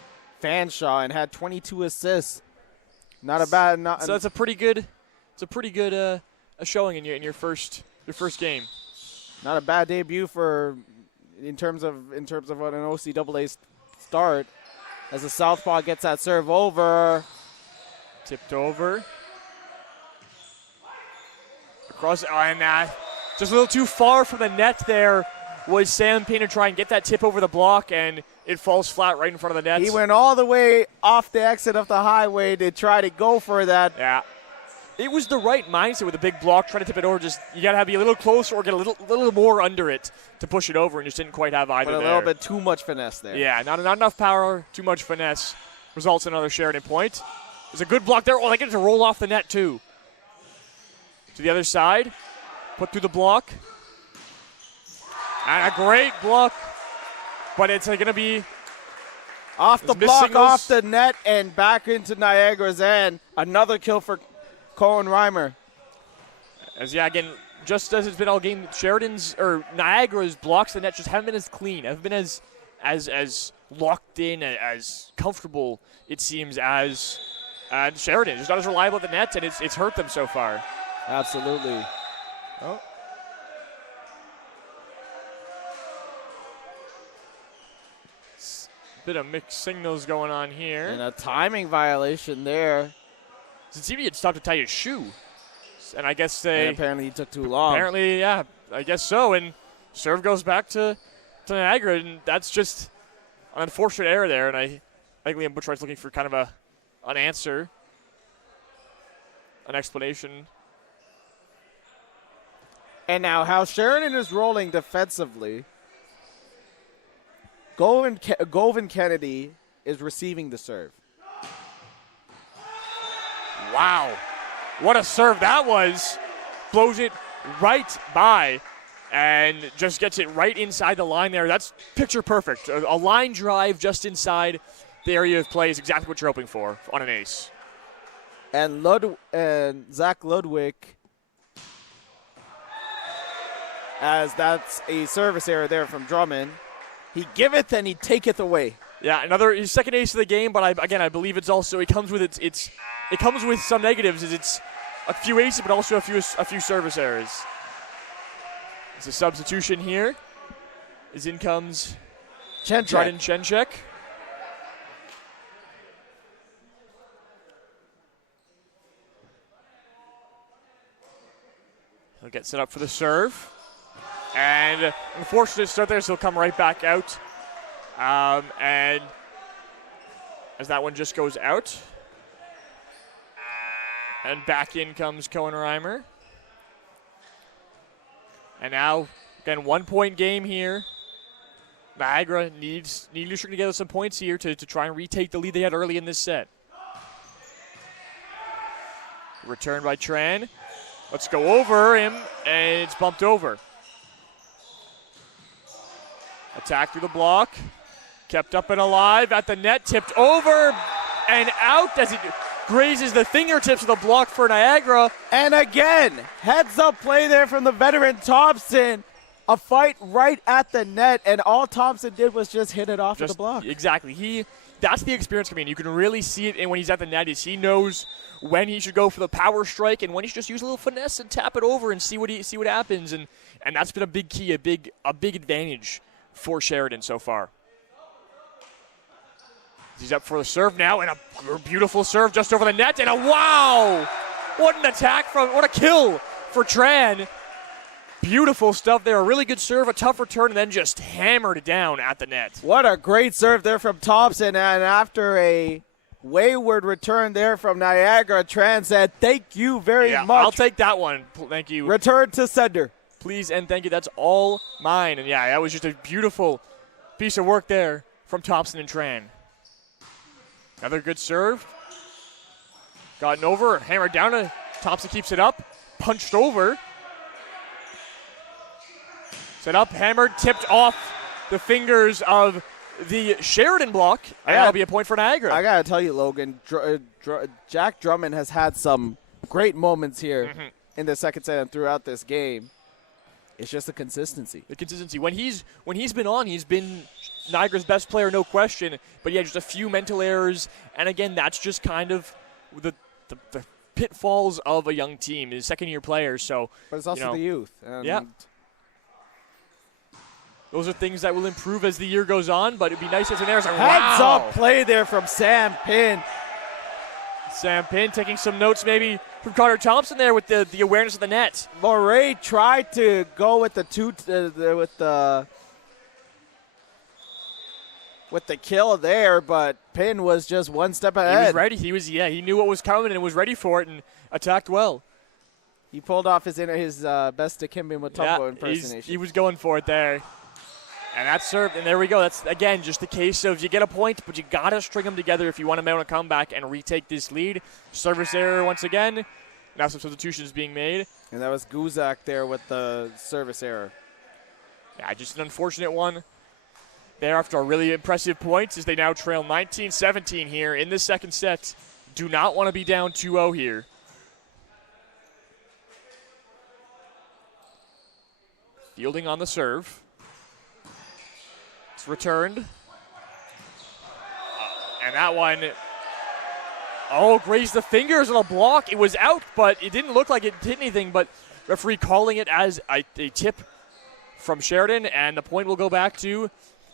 Fanshawe and had 22 assists. So that's a pretty good showing in your first game. Not a bad debut in terms of an OCAA start, as the southpaw gets that serve over. Tipped over. Across, and just a little too far from the net there. was Sam Payne to try and get that tip over the block, and it falls flat right in front of the net. He went all the way off the exit of the highway to try to go for that. Yeah. It was the right mindset with a big block, trying to tip it over. Just you got to be a little closer or get a little more under it to push it over, and just didn't quite have either But a there. little bit too much finesse there. Yeah, not enough power, too much finesse. Results in another Sheridan point. There's a good block there. Oh, they get it to roll off the net, too. To the other side. Put through the block. And a great block. But it's going to be off the block, off the net, and back into Niagara's end. Another kill for Cohen Reimer. Again, just as it's been all game, Niagara's blocks the net just haven't been as clean, haven't been as locked in, as comfortable, it seems, as Sheridan. Just not as reliable at the net, and it's hurt them so far. Absolutely. Oh. Bit of mixed signals going on here. And a timing violation there. It seemed he had stopped to tie his shoe. And I guess and apparently he took too long. Apparently, yeah, I guess so. And serve goes back to Niagara, and that's just an unfortunate error there. And I think Liam Butchwright's looking for kind of an answer, an explanation. And now how Sheridan is rolling defensively. Govan Kennedy is receiving the serve. Wow. What a serve that was. Blows it right by and just gets it right inside the line there. That's picture perfect. A line drive just inside the area of play is exactly what you're hoping for on an ace. And Zach Ludwig, as that's a service error there from Drummond. He giveth and he taketh away. Yeah, his second ace of the game, but I believe it comes with it comes with some negatives. It's a few aces, but also a few service errors. It's a substitution here. As in comes Sheridan Chenchek. He'll get set up for the serve. And unfortunate start there, so he'll come right back out. And as that one just goes out. And back in comes Cohen Reimer. And now, again, 1 point game here. Niagara needs to string together some points here to try and retake the lead they had early in this set. Return by Tran. Let's go over him, and it's bumped over. Attack through the block. Kept up and alive at the net. Tipped over and out as it grazes the fingertips of the block for Niagara. And again, heads-up play there from the veteran Thompson. A fight right at the net, and all Thompson did was just hit it off of the block. Exactly. That's the experience coming in. You can really see it when he's at the net. He knows when he should go for the power strike and when he should just use a little finesse and tap it over and see what happens. And that's been a big key, a big advantage for Sheridan so far. He's up for the serve now, and a beautiful serve just over the net, and wow! What a kill for Tran. Beautiful stuff there. A really good serve, a tough return, and then just hammered down at the net. What a great serve there from Thompson, and after a wayward return there from Niagara, Tran said, thank you very much. I'll take that one. Thank you. Return to sender. Please and thank you. That's all mine. And yeah, that was just a beautiful piece of work there from Thompson and Tran. Another good serve. Gotten over, hammered down. Thompson keeps it up. Punched over. Set up, hammered, tipped off the fingers of the Sheridan block. And that'll be a point for Niagara. I got to tell you, Logan, Jack Drummond has had some great moments here in the second set and throughout this game. It's just the consistency. When he's been on, he's been Niagara's best player, no question. But yeah, just a few mental errors. And again, that's just kind of the pitfalls of a young team. He's a second-year player, so. But it's also the youth. And yeah. Those are things that will improve as the year goes on, but it'd be nice if there's a heads-up play there from Sam Pin. Sam Pin taking some notes maybe from Connor Thompson there with the awareness of the net. Moray tried to go with the kill there, but Pin was just one step ahead. He was ready. He knew what was coming and was ready for it and attacked well. He pulled off his best Dikembe Mutombo impersonation. He was going for it there. And that's served, and there we go. That's, again, just the case of you get a point, but you got to string them together if you want to mount a comeback and retake this lead. Service error once again. Now some substitutions being made. And that was Guzak there with the service error. Yeah, just an unfortunate one there after a really impressive point as they now trail 19-17 here in the second set. Do not want to be down 2-0 here. Fielding on the serve. It's returned. And that one, grazed the fingers on a block. It was out, but it didn't look like it did anything, but referee calling it as a tip from Sheridan, and the point will go back to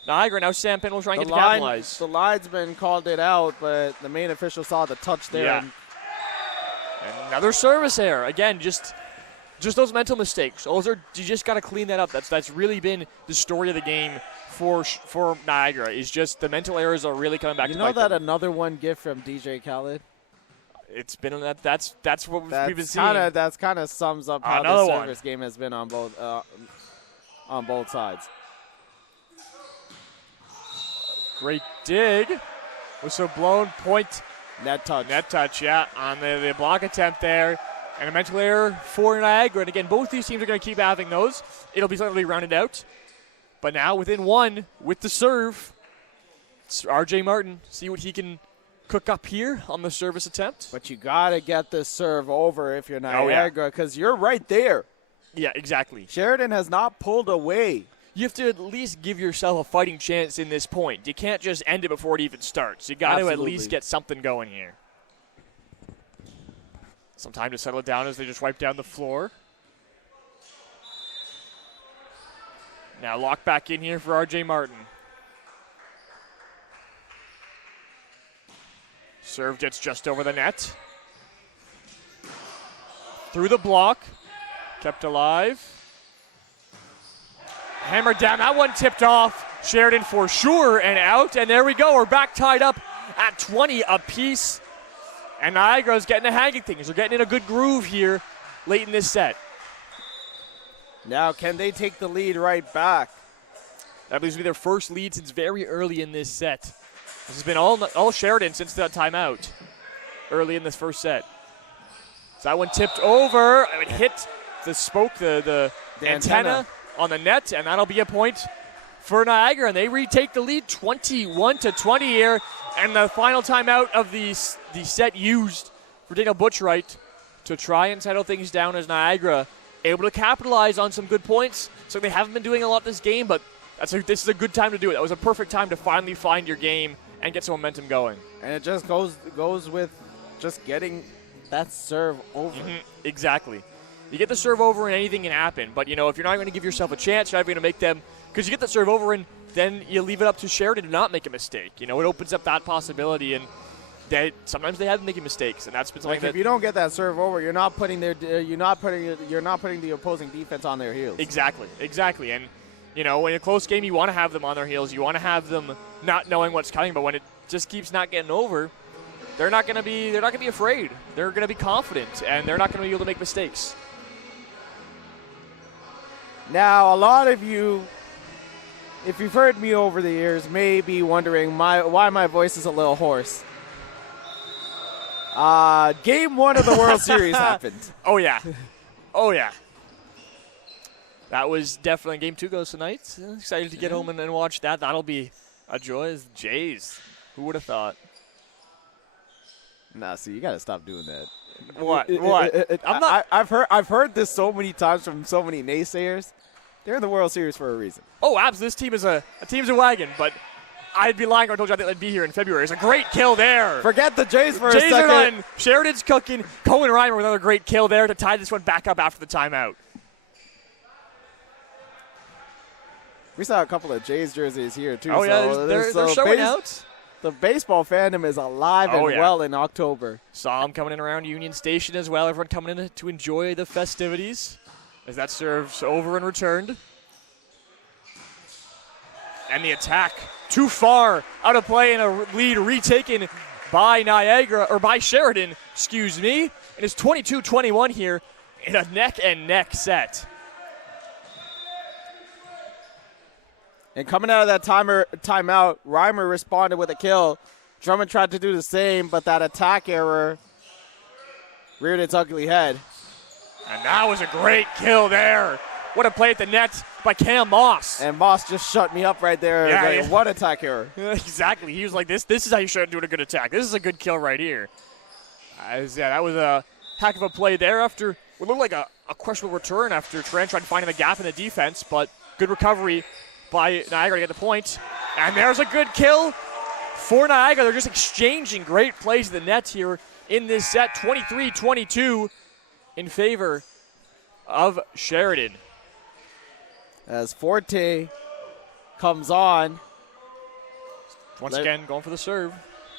Niagara. Now Sam Pin will try and get to capitalize. The linesman called it out, but the main official saw the touch there. Yeah. And another service error. Again, just those mental mistakes. You just got to clean that up. That's really been the story of the game for Niagara, is just the mental errors are really coming back to bite them. You know that another one gift from DJ Khaled? It's been that's what we've been seeing. That kind of sums up how the service game has been on both sides. Great dig. Whistle blown, point. Net touch, yeah, on the block attempt there. And a mental error for Niagara. And again, both these teams are going to keep having those. It'll be slightly rounded out. But now within one with the serve, it's RJ Martin. See what he can cook up here on the service attempt. But you got to get this serve over if you're Niagara, because you're right there. Yeah, exactly. Sheridan has not pulled away. You have to at least give yourself a fighting chance in this point. You can't just end it before it even starts. You got to at least get something going here. Some time to settle it down as they just wipe down the floor. Now lock back in here for RJ Martin. Serve gets just over the net. Through the block. Kept alive. Hammered down. That one tipped off. Sheridan for sure and out. And there we go. We're back tied up at 20 apiece. And Niagara's getting the hang of things. They're getting in a good groove here late in this set. Now, can they take the lead right back? That believes to be their first lead since very early in this set. This has been all Sheridan since that timeout early in this first set. So that one tipped over. It hit the spoke, the antenna on the net, and that'll be a point for Niagara. And they retake the lead 21-20 here. And the final timeout of the set used for Daniel Butchwright to try and settle things down as Niagara able to capitalize on some good points. So they haven't been doing a lot this game, but this is a good time to do it. That was a perfect time to finally find your game and get some momentum going. And it just goes with just getting that serve over. Mm-hmm. Exactly. You get the serve over and anything can happen. But, if you're not going to give yourself a chance, you're not going to make them, because you get the serve over and then you leave it up to Sheridan to not make a mistake. It opens up that possibility, and sometimes they have been making mistakes, and that's been something if you don't get that serve over, you're not putting the opposing defense on their heels. Exactly. And in a close game, you want to have them on their heels. You want to have them not knowing what's coming. But when it just keeps not getting over, they're not going to be afraid. They're going to be confident, and they're not going to be able to make mistakes. Now, a lot of you, if you've heard me over the years, may be wondering why my voice is a little hoarse. Game 1 of the World Series happened. Oh, yeah. That was definitely Game 2 goes tonight. Excited to get home and watch that. That'll be a joy as Jays. Who would have thought? Nah, see, you got to stop doing that. What? I've heard this so many times from so many naysayers. They're in the World Series for a reason. Oh, absolutely. This team is a team's a wagon, but I'd be lying if I told you I think they'd be here in February. It's a great kill there. Forget the Jays for a second. Jays are done. Sheridan's cooking. Cohen Reimer with another great kill there to tie this one back up after the timeout. We saw a couple of Jays jerseys here, too. Oh, yeah. They're showing out. The baseball fandom is alive and yeah. well in October. Saw them coming in around Union Station as well. Everyone coming in to enjoy the festivities as that serves over and returned. And the attack too far out of play, and a lead retaken by Niagara, or by Sheridan, excuse me. And it's 22-21 here in a neck-and-neck set. And coming out of that timeout, Reimer responded with a kill. Drummond tried to do the same, but that attack error reared its ugly head. And that was a great kill there. What a play at the net by Cam Moss. And Moss just shut me up right there. Yeah, like, yeah. What attack error. Exactly. He was like, this is how you should do a good attack. This is a good kill right here. Yeah, that was a heck of a play there after what looked like a questionable return after Tran tried finding the gap in the defense, but good recovery by Niagara to get the point. And there's a good kill for Niagara. They're just exchanging great plays to the net here in this set. 23-22 in favor of Sheridan. As Forte comes on. Once again, going for the serve.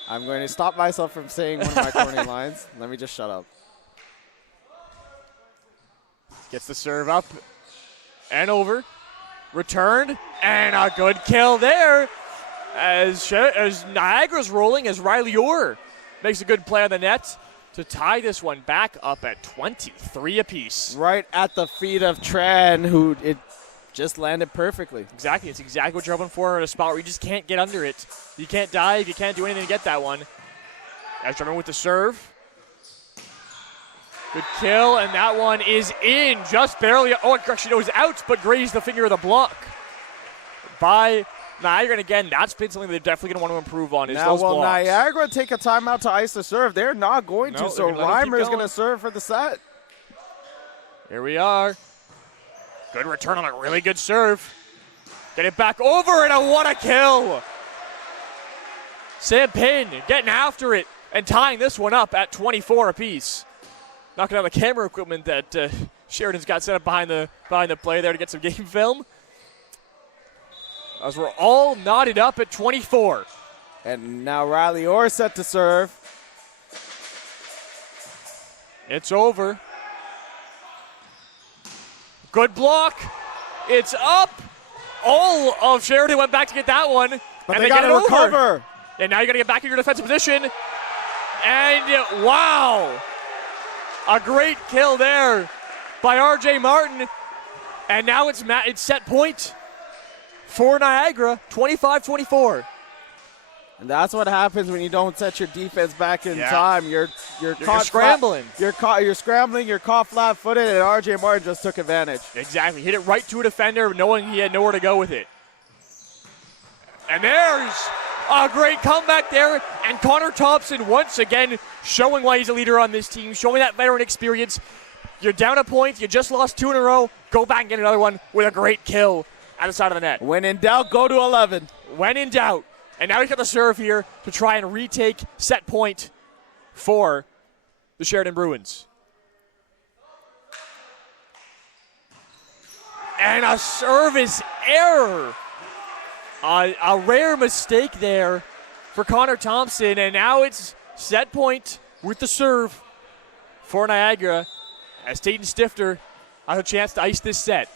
I'm going to stop myself from saying one of my corny lines. Let me just shut up. Gets the serve up and over. Returned, and a good kill there as Niagara's rolling, as Riley Orr makes a good play on the net to tie this one back up at 23 apiece. Right at the feet of Tran, who it just landed perfectly. Exactly. It's exactly what you're hoping for in a spot where you just can't get under it. You can't dive. You can't do anything to get that one. As Drummond with the serve. Good kill, and that one is in just barely. Oh, actually, it was out, but grazed the finger of the block by Niagara. And again, that's been something they're definitely going to want to improve on. Is now, those will blocks. Niagara take a timeout to ice the serve? They're not going to, so Reimer is going to serve for the set. Here we are. Good return on a really good serve. Get it back over, and what a kill. Sam Payne getting after it and tying this one up at 24 apiece. Knocking out the camera equipment that Sheridan's got set up behind the play there to get some game film. As we're all knotted up at 24. And now Riley Orr set to serve. It's over. Good block. It's up. All of Sheridan went back to get that one. But and they got to recover. And now you got to get back in your defensive position. And wow. A great kill there by R.J. Martin. And now it's set point for Niagara, 25-24. And that's what happens when you don't set your defense back in time. You're caught scrambling. You're scrambling. You're caught flat-footed, and R.J. Martin just took advantage. Exactly. Hit it right to a defender, knowing he had nowhere to go with it. And there's a great comeback there, and Connor Thompson once again showing why he's a leader on this team, showing that veteran experience. You're down a point, you just lost 2 in a row, go back and get another one with a great kill at the side of the net. When in doubt, go to 11. When in doubt. And now he's got the serve here to try and retake set point for the Sheridan Bruins. And a service error. A rare mistake there for Connor Thompson, and now it's set point with the serve for Niagara as Tayton Stifter has a chance to ice this set.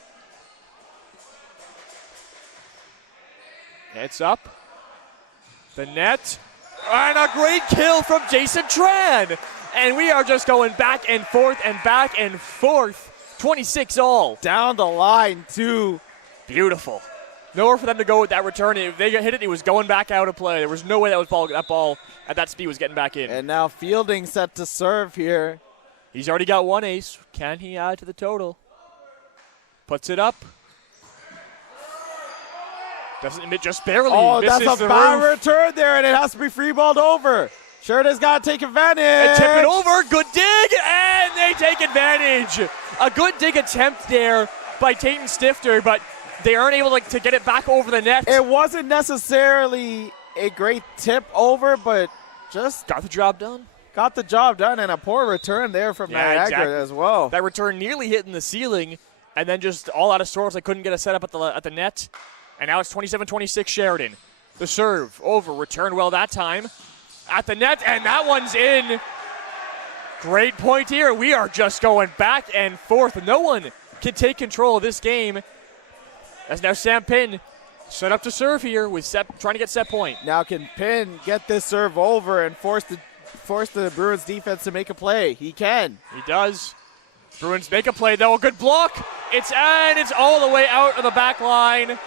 It's up. The net. And a great kill from Jason Tran. And we are just going back and forth and back and forth. 26 all. Down the line, too. Beautiful. Nowhere for them to go with that return. If they hit it, it was going back out of play. There was no way that ball at that speed was getting back in. And now Fielding set to serve here. He's already got one ace. Can he add to the total? Puts it up. Doesn't admit, just barely. Oh, that's a bad roof. return there, and it has to be free-balled over. Sheridan's got to take advantage. And tip it over. Good dig, and they take advantage. A good dig attempt there by Tayton Stifter, but they aren't able to get it back over the net. It wasn't necessarily a great tip over, but just got the job done. Got the job done, and a poor return there from Niagara as well. That return nearly hitting the ceiling, and then just all out of sorts. They couldn't get a setup at the net. And now it's 27-26 Sheridan. The serve over, return well that time. At the net, and that one's in. Great point here. We are just going back and forth. No one can take control of this game. As now Sam Pinn set up to serve here with trying to get set point. Now can Pinn get this serve over and force the Bruins defense to make a play? He can. He does. Bruins make a play though. A good block. It's all the way out of the back line.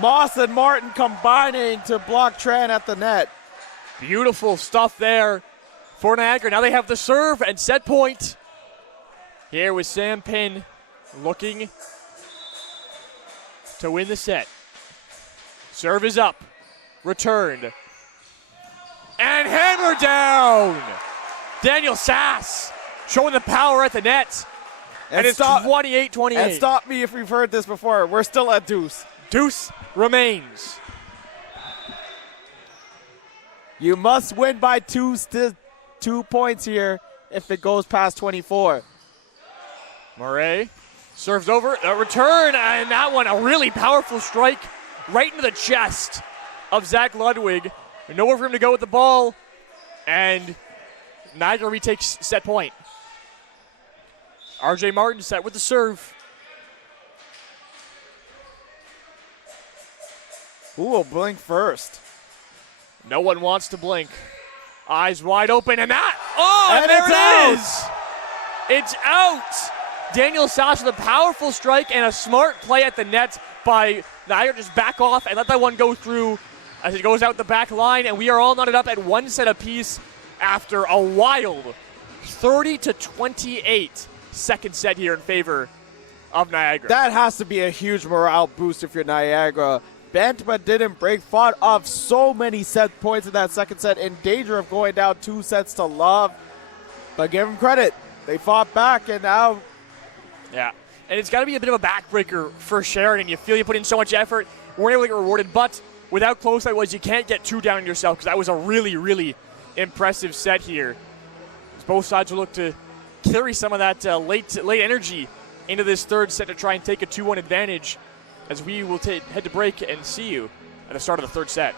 Moss and Martin combining to block Tran at the net. Beautiful stuff there for Niagara. Now they have the serve and set point. Here with Sam Pinn looking to win the set. Serve is up. Returned. And hammered down. Daniel Sass showing the power at the net. And it's 28-28. And stop me if we've heard this before. We're still at deuce. Deuce remains. You must win by 2 points here if it goes past 24. Murray serves over, a return, and that one, a really powerful strike right into the chest of Zach Ludwig. Nowhere for him to go with the ball, and Niagara retakes set point. RJ Martin set with the serve. Who will blink first? No one wants to blink. Eyes wide open, and that, and there it's it is! It's out! Daniel Sass with a powerful strike and a smart play at the net by Niagara. Just back off and let that one go through as it goes out the back line, and we are all knotted up at 1 set apiece after a wild 30-28 second set here in favor of Niagara. That has to be a huge morale boost if you're Niagara. Bent but didn't break, fought off so many set points in that second set, in danger of going down 2 sets to love. But give them credit. They fought back, and now... Yeah, and it's got to be a bit of a backbreaker for Sheridan. You feel you put in so much effort, weren't able to get rewarded, but with how close that was, you can't get too down on yourself because that was a really, really impressive set here. As both sides will look to carry some of that late energy into this third set to try and take a 2-1 advantage, as we will head to break and see you at the start of the third set.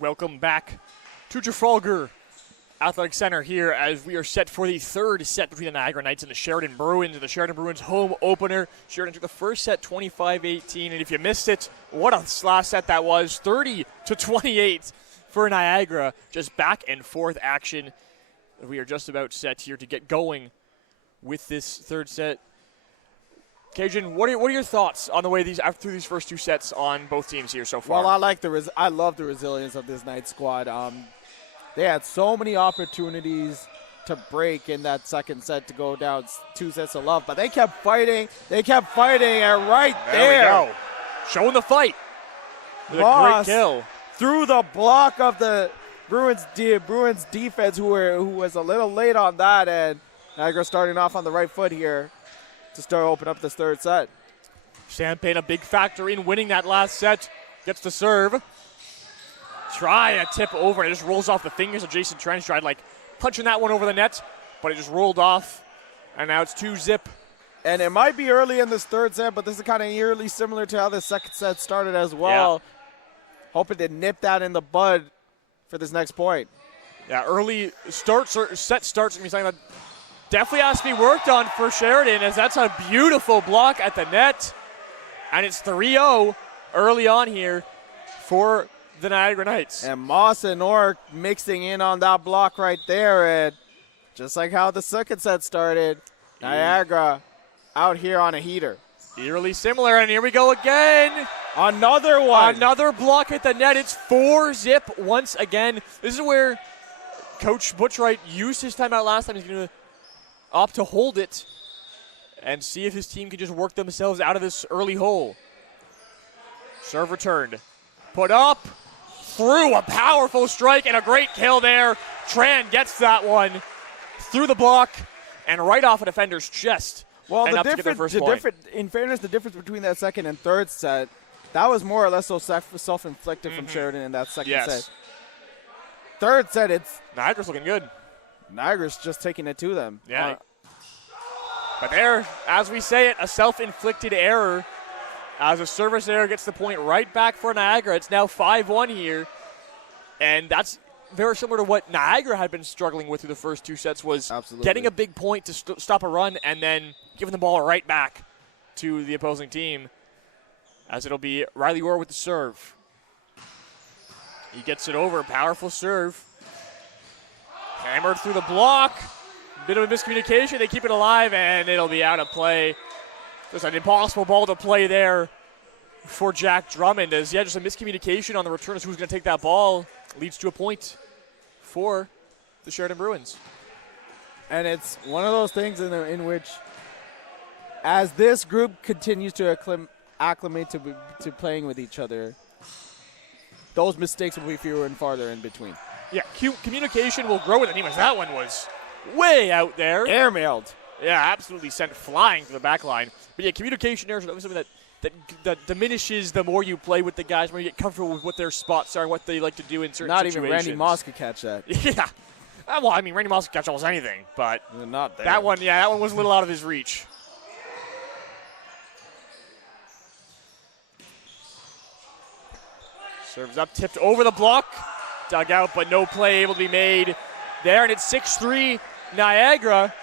Welcome back to Trafalgar Athletic Center here as we are set for the third set between the Niagara Knights and the Sheridan Bruins. And the Sheridan Bruins home opener. Sheridan took the first set 25-18, and if you missed it, what a last set that was. 30-28 for Niagara. Just back and forth action. We are just about set here to get going with this third set. Cajun, what are your thoughts on the way through these first 2 sets on both teams here so far? Well, I love the resilience of this Knights squad. They had so many opportunities to break in that second set to go down 2-0, but they kept fighting. And right there, we go. Showing the fight. With a Moss great kill. through the block of the Bruins defense, who was a little late on that, and Niagara starting off on the right foot here to start open up this third set. Champagne a big factor in winning that last set. Gets the serve. Try a tip over. It just rolls off the fingers of Jason Trench. Tried punching that one over the net, but it just rolled off. And now it's 2-0. And it might be early in this third set, but this is kind of eerily similar to how the second set started as well. Yeah. Hoping to nip that in the bud for this next point. Yeah, early set starts going to be something that definitely has to be worked on for Sheridan, as that's a beautiful block at the net. And it's 3-0 early on here for the Niagara Knights. And Moss and Orr mixing in on that block right there. And just like how the second set started, Niagara out here on a heater. Eerily similar, and here we go again. Another one. Another block at the net. It's 4-0 once again. This is where Coach Butchwright used his timeout last time. He's going to opt to hold it and see if his team can just work themselves out of this early hole. Serve returned. Put up. Through a powerful strike and a great kill there. Tran gets that one through the block and right off a defender's chest. Well, in fairness, the difference between that second and third set, that was more or less so self-inflicted from Sheridan in that second set. Third set, it's Niagara's looking good. Niagara's just taking it to them. Yeah. But there, as we say it, a self-inflicted error. As a service error gets the point right back for Niagara. It's now 5-1 here. And that's very similar to what Niagara had been struggling with through the first two sets, was getting a big point to stop a run and then giving the ball right back to the opposing team. As it'll be Riley Orr with the serve. He gets it over. Powerful serve. Hammered through the block. Bit of a miscommunication. They keep it alive, and it'll be out of play. Just an impossible ball to play there for Jack Drummond. As just a miscommunication on the return as who's going to take that ball leads to a point for the Sheridan Bruins. And it's one of those things in which, as this group continues to acclimate to playing with each other, those mistakes will be fewer and farther in between. Yeah, communication will grow with it. That one was way out there. Airmailed. Yeah, absolutely sent flying to the back line. But yeah, communication errors are something that diminishes the more you play with the guys, the more you get comfortable with what their spots are, what they like to do in certain situations. Not even Randy Moss could catch that. Yeah. Well, Randy Moss could catch almost anything, but not there. That one was a little out of his reach. Serves up, tipped over the block. Dug out, but no play able to be made there, and it's 6-3 Niagara.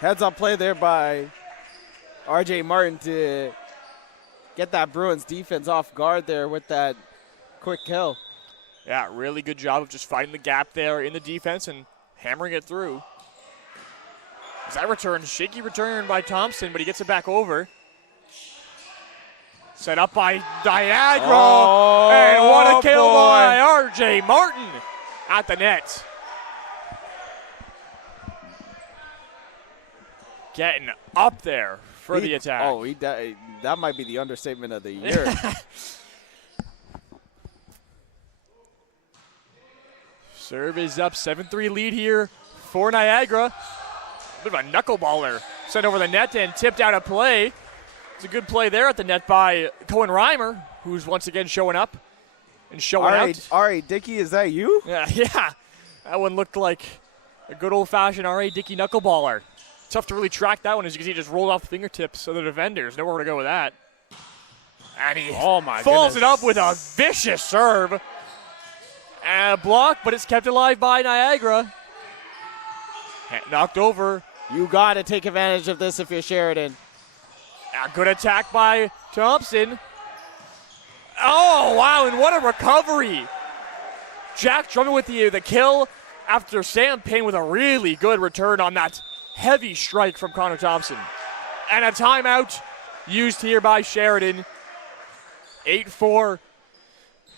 Heads up play there by R.J. Martin to get that Bruins defense off guard there with that quick kill. Yeah, really good job of just finding the gap there in the defense and hammering it through. As that return, shaky return by Thompson, but he gets it back over. Set up by Niagara, and what a kill by R.J. Martin at the net. Getting up there for the attack. Oh, that might be the understatement of the year. Serve is up, 7-3 lead here for Niagara. A bit of a knuckleballer sent over the net and tipped out of play. It's a good play there at the net by Cohen Reimer, who's once again showing up and showing out. R.A. Dickey, is that you? Yeah. That one looked like a good old-fashioned R.A. Dickey knuckleballer. Tough to really track that one, as you can see, it just rolled off the fingertips of the defenders. Nowhere to go with that. And he follows it up with a vicious serve. And a block, but it's kept alive by Niagara. Knocked over. You got to take advantage of this if you're Sheridan. A good attack by Thompson. Oh, wow, and what a recovery. Jack Drummond with the kill after Sam Payne with a really good return on that heavy strike from Connor Thompson. And a timeout used here by Sheridan. 8-4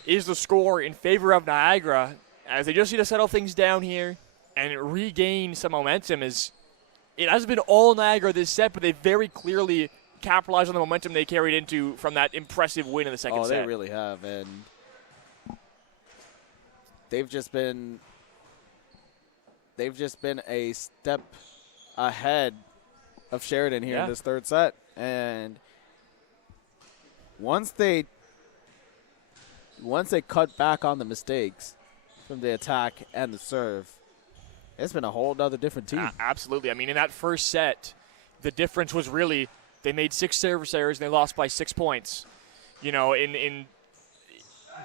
is the score in favor of Niagara, as they just need to settle things down here and regain some momentum. It hasn't been all Niagara this set, but they very clearly capitalized on the momentum they carried into from that impressive win in the second set. Oh, they really have, and they've just been a step ahead of Sheridan here in this third set. And once they cut back on the mistakes from the attack and the serve, it's been a whole other different team. Absolutely. I mean, in that first set, the difference was really they made 6 service errors and they lost by 6 points. You know, in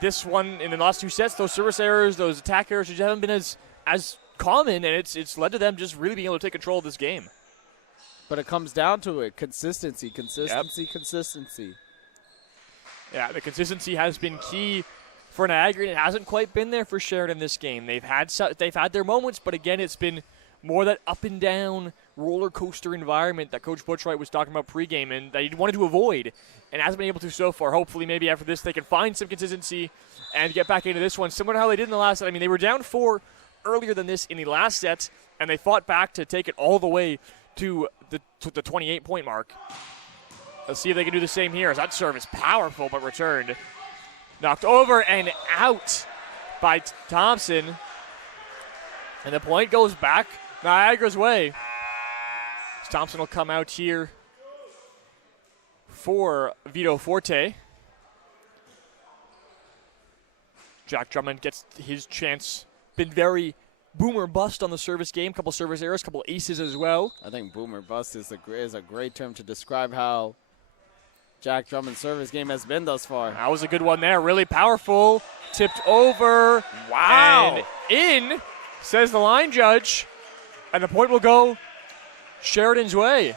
this one, in the last 2 sets, those service errors, those attack errors just haven't been as common, and it's led to them just really being able to take control of this game. But it comes down to it. Consistency. Yeah, the consistency has been key for Niagara, and it hasn't quite been there for Sheridan this game. They've had their moments, but again, it's been more that up and down roller coaster environment that Coach Butchwright was talking about pregame and that he wanted to avoid and hasn't been able to so far. Hopefully, maybe after this, they can find some consistency and get back into this one, similar to how they did in the last set. I mean, they were down 4 earlier than this in the last set, and they fought back to take it all the way to the 28-point mark. Let's see if they can do the same here, as that serve is powerful but returned. Knocked over and out by Thompson. And the point goes back Niagara's way. Thompson will come out here for Vito Forte. Jack Drummond gets his chance. Been very boom or bust on the service game. Couple service errors, couple aces as well. I think boom or bust is a great term to describe how Jack Drummond's service game has been thus far. That was a good one there. Really powerful. Tipped over. Wow. And in, says the line judge. And the point will go Sheridan's way.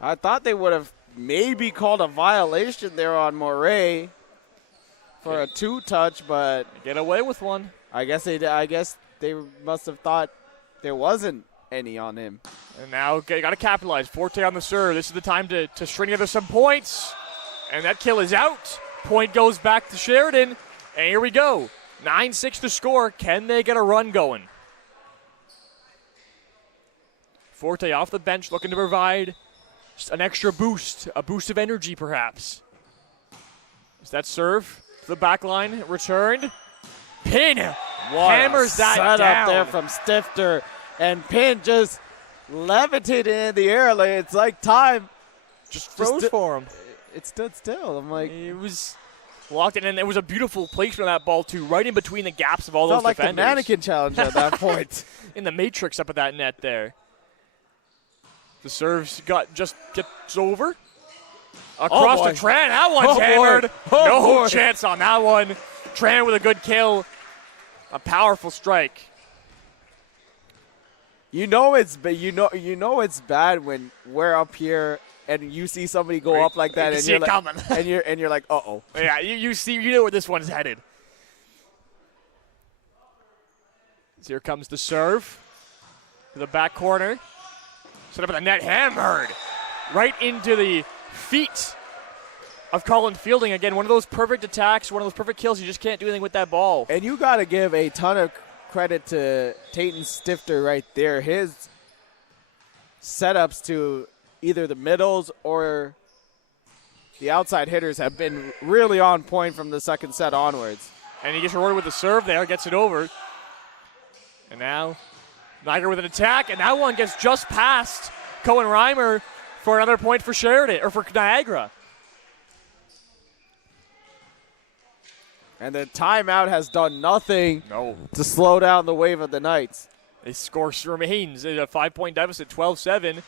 I thought they would have maybe called a violation there on Moray for a 2-touch, but get away with one. I guess they must have thought there wasn't any on him. And now got to capitalize. Forte on the serve. This is the time to string together some points. And that kill is out. Point goes back to Sheridan. And here we go. 9-6 to score. Can they get a run going? Forte off the bench, looking to provide just an extra boost, a boost of energy perhaps. Is that serve to the back line, returned. Pin hammers that down. Setup there from Stifter, and Pin just levitated in the air. Like it's like time just froze for him. It stood still. I'm like, it was locked in, and it was a beautiful placement of that ball too, right in between the gaps of all those defenders. Felt like the mannequin challenge at that point. In the matrix up at that net there. The serves gets over. Across to Tran. That one's hammered. No chance on that one. Tran with a good kill. A powerful strike. You know it's bad when we're up here and you see somebody go up like that, and you're like, coming. and you're like, uh-oh. Yeah, you know where this one's headed. So here comes the serve to the back corner. Set up at the net, hammered right into the feet of Colin Fielding. Again, one of those perfect attacks, one of those perfect kills. You just can't do anything with that ball. And you got to give a ton of credit to Tayton Stifter right there. His setups to either the middles or the outside hitters have been really on point from the second set onwards. And he gets rewarded with the serve there, gets it over. And now Niagara with an attack, and that one gets just past Cohen Reimer for another point for Sheridan, or for Niagara. And the timeout has done nothing to slow down the wave of the Knights. The score remains at a 5-point deficit, 12-7.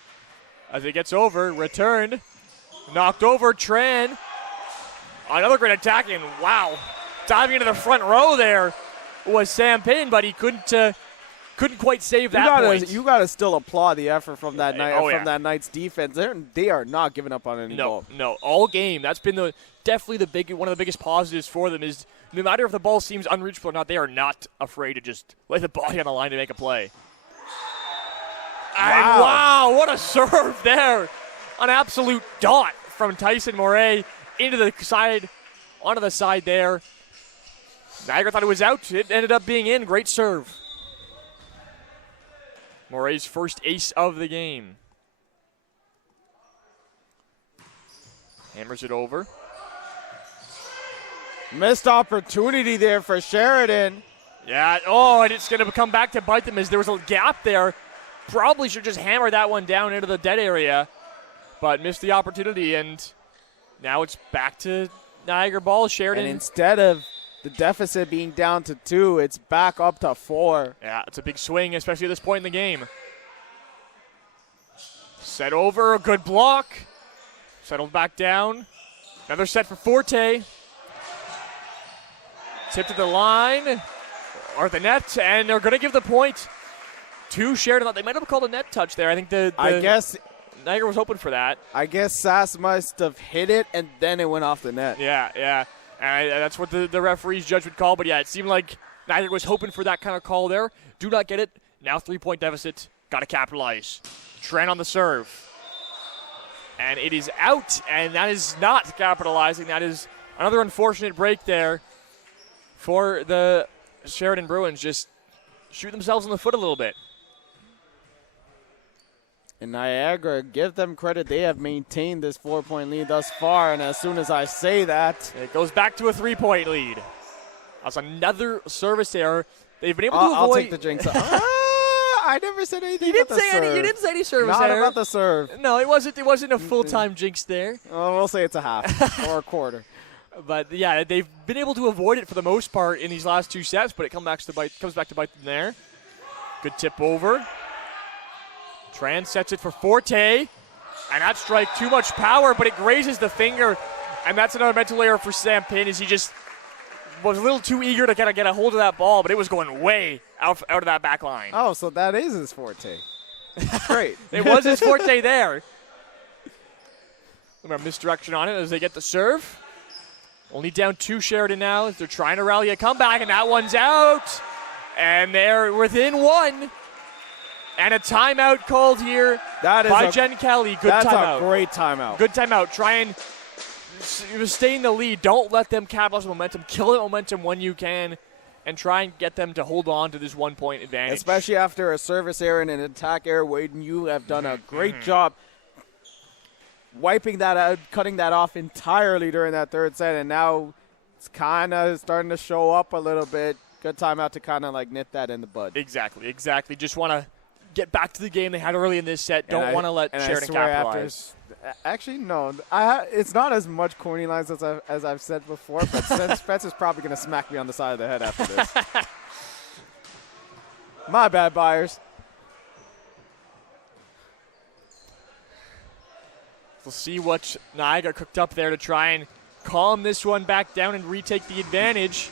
As it gets over, returned, knocked over Tran. Another great attack, and wow, diving into the front row there was Sam Pin, but he couldn't quite save that point. You got to still applaud the effort from that that Knights defense. They are not giving up on any ball. No, all game. That's been definitely one of the biggest positives for them is no matter if the ball seems unreachable or not, they are not afraid to just lay the body on the line to make a play. And wow, what a serve there. An absolute dot from Tyson Moray into the side, onto the side there. Niagara thought it was out. It ended up being in. Great serve. Moray's first ace of the game. Hammers it over. Missed opportunity there for Sheridan. Yeah, oh, and it's going to come back to bite them as there was a gap there. Probably should just hammer that one down into the dead area, but missed the opportunity, and now it's back to Niagara ball. Sheridan. And instead of the deficit being down to 2, it's back up to 4. Yeah, it's a big swing, especially at this point in the game. Set over, a good block. Settled back down. Another set for Forte. Tipped to the line, or the net, and they're going to give the point to Sheridan. They might have called a net touch there. I think I guess Niagara was hoping for that. I guess Sass must have hit it, and then it went off the net. Yeah. And that's what the referee's judge would call. But, yeah, it seemed like Niagara was hoping for that kind of call there. Do not get it. Now 3-point deficit. Got to capitalize. Tran on the serve. And it is out, and that is not capitalizing. That is another unfortunate break there for the Sheridan Bruins. Just shoot themselves in the foot a little bit. And Niagara, give them credit. They have maintained this 4-point lead thus far, and as soon as I say that, it goes back to a 3-point lead. That's another service error. They've been able to avoid. I'll take the jinx. I never said anything about the serve. You didn't say any service Not error. about the serve. No, it wasn't a full-time jinx there. Well, we'll say it's a half or a quarter. But, yeah, they've been able to avoid it for the most part in these last 2 sets, but it comes back to bite them there. Good tip over. Tran sets it for Forte, and that strike too much power, but it grazes the finger, and that's another mental error for Sam Pin, as he just was a little too eager to kind of get a hold of that ball, but it was going way out of that back line. Oh, so that is his forte. Great. It was his forte there. A misdirection on it as they get the serve. Only down 2 Sheridan now as they're trying to rally a comeback, and that one's out. And they're within 1. And a timeout called here by Jen Kelly. Good timeout. That's a great timeout. Good timeout. Try and sustain the lead. Don't let them capitalize on momentum. Kill the momentum when you can, and try and get them to hold on to this 1-point advantage. Especially after a service error and an attack error, Wade, you have done a great job wiping that out, cutting that off entirely during that 3rd set, and now it's kind of starting to show up a little bit. Good timeout to kind of like nip that in the bud. Exactly. Just want to get back to the game they had early in this set. Don't want to let Sheridan capitalize. Actually, no. It's not as much corny lines as I've said before, but Spencer's probably going to smack me on the side of the head after this. My bad, buyers. We'll see what Niagara cooked up there to try and calm this one back down and retake the advantage.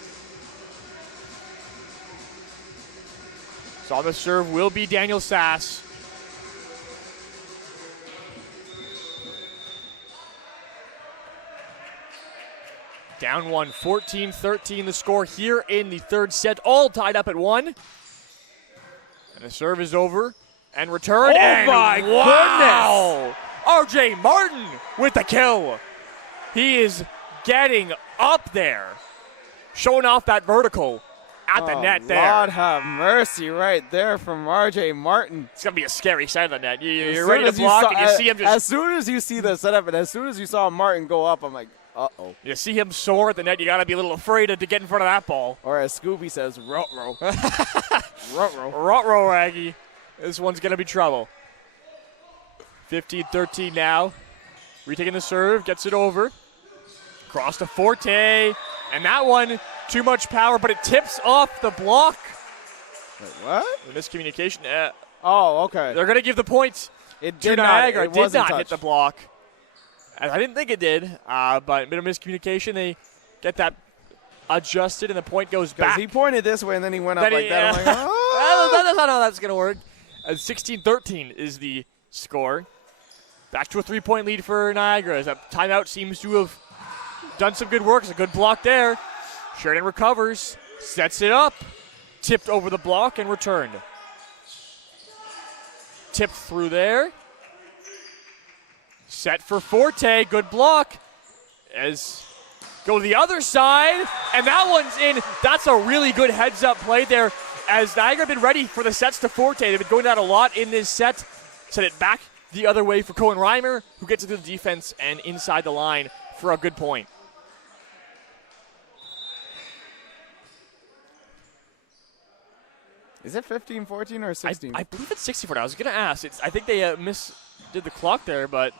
So on the serve will be Daniel Sass. Down 1, 14-13 the score here in the 3rd set. All tied up at 1. And the serve is over and returned. Oh my goodness! RJ Martin with the kill. He is getting up there, showing off that vertical at the net there. Lord have mercy right there from RJ Martin. It's going to be a scary side of the net. You're ready to block, and you see him just... As soon as you see the setup and as soon as you saw Martin go up, I'm like, uh-oh. You see him soar at the net, you got to be a little afraid to get in front of that ball. Or as Scooby says, ruh-roh. Ruh-roh. Ruh-roh, Aggie. This one's going to be trouble. 15-13 now. Retaking the serve, gets it over. Cross to Forte. And that one, too much power, but it tips off the block. Wait, what? The miscommunication. Oh, okay. They're going to give the points to Niagara. It did not hit the block. I didn't think it did, but a bit of miscommunication. They get that adjusted, and the point goes back. Because he pointed this way, and then he went up like that. I'm like, oh. That's not how that's going to work. 16-13 is the score. Back to a 3-point lead for Niagara. As that timeout seems to have done some good work. It's a good block there. Sheridan recovers, sets it up, tipped over the block, and returned. Tipped through there. Set for Forte, good block. As go to the other side, and that one's in. That's a really good heads-up play there. as Niagara have been ready for the sets to Forte. They've been going down a lot in this set. Set it back the other way for Cohen Reimer, who gets into the defense and inside the line for a good point. Is it 15-14 or 16? I believe it's 60-14. I was going to ask. I think they did the clock there, but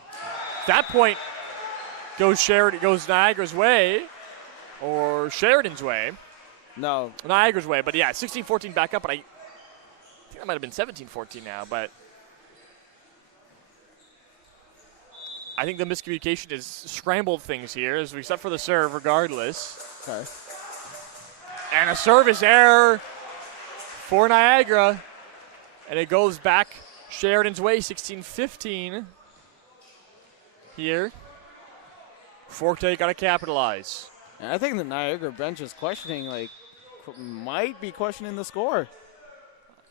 that point goes Niagara's way or Sheridan's way. No. Niagara's way. But, yeah, 16-14 back up. But I think that might have been 17-14 now. But I think the miscommunication has scrambled things here as we set for the serve regardless. Okay. And a service error for Niagara. And it goes back Sheridan's way, 16-15 here. Forte got to capitalize. And I think the Niagara bench is might be questioning the score.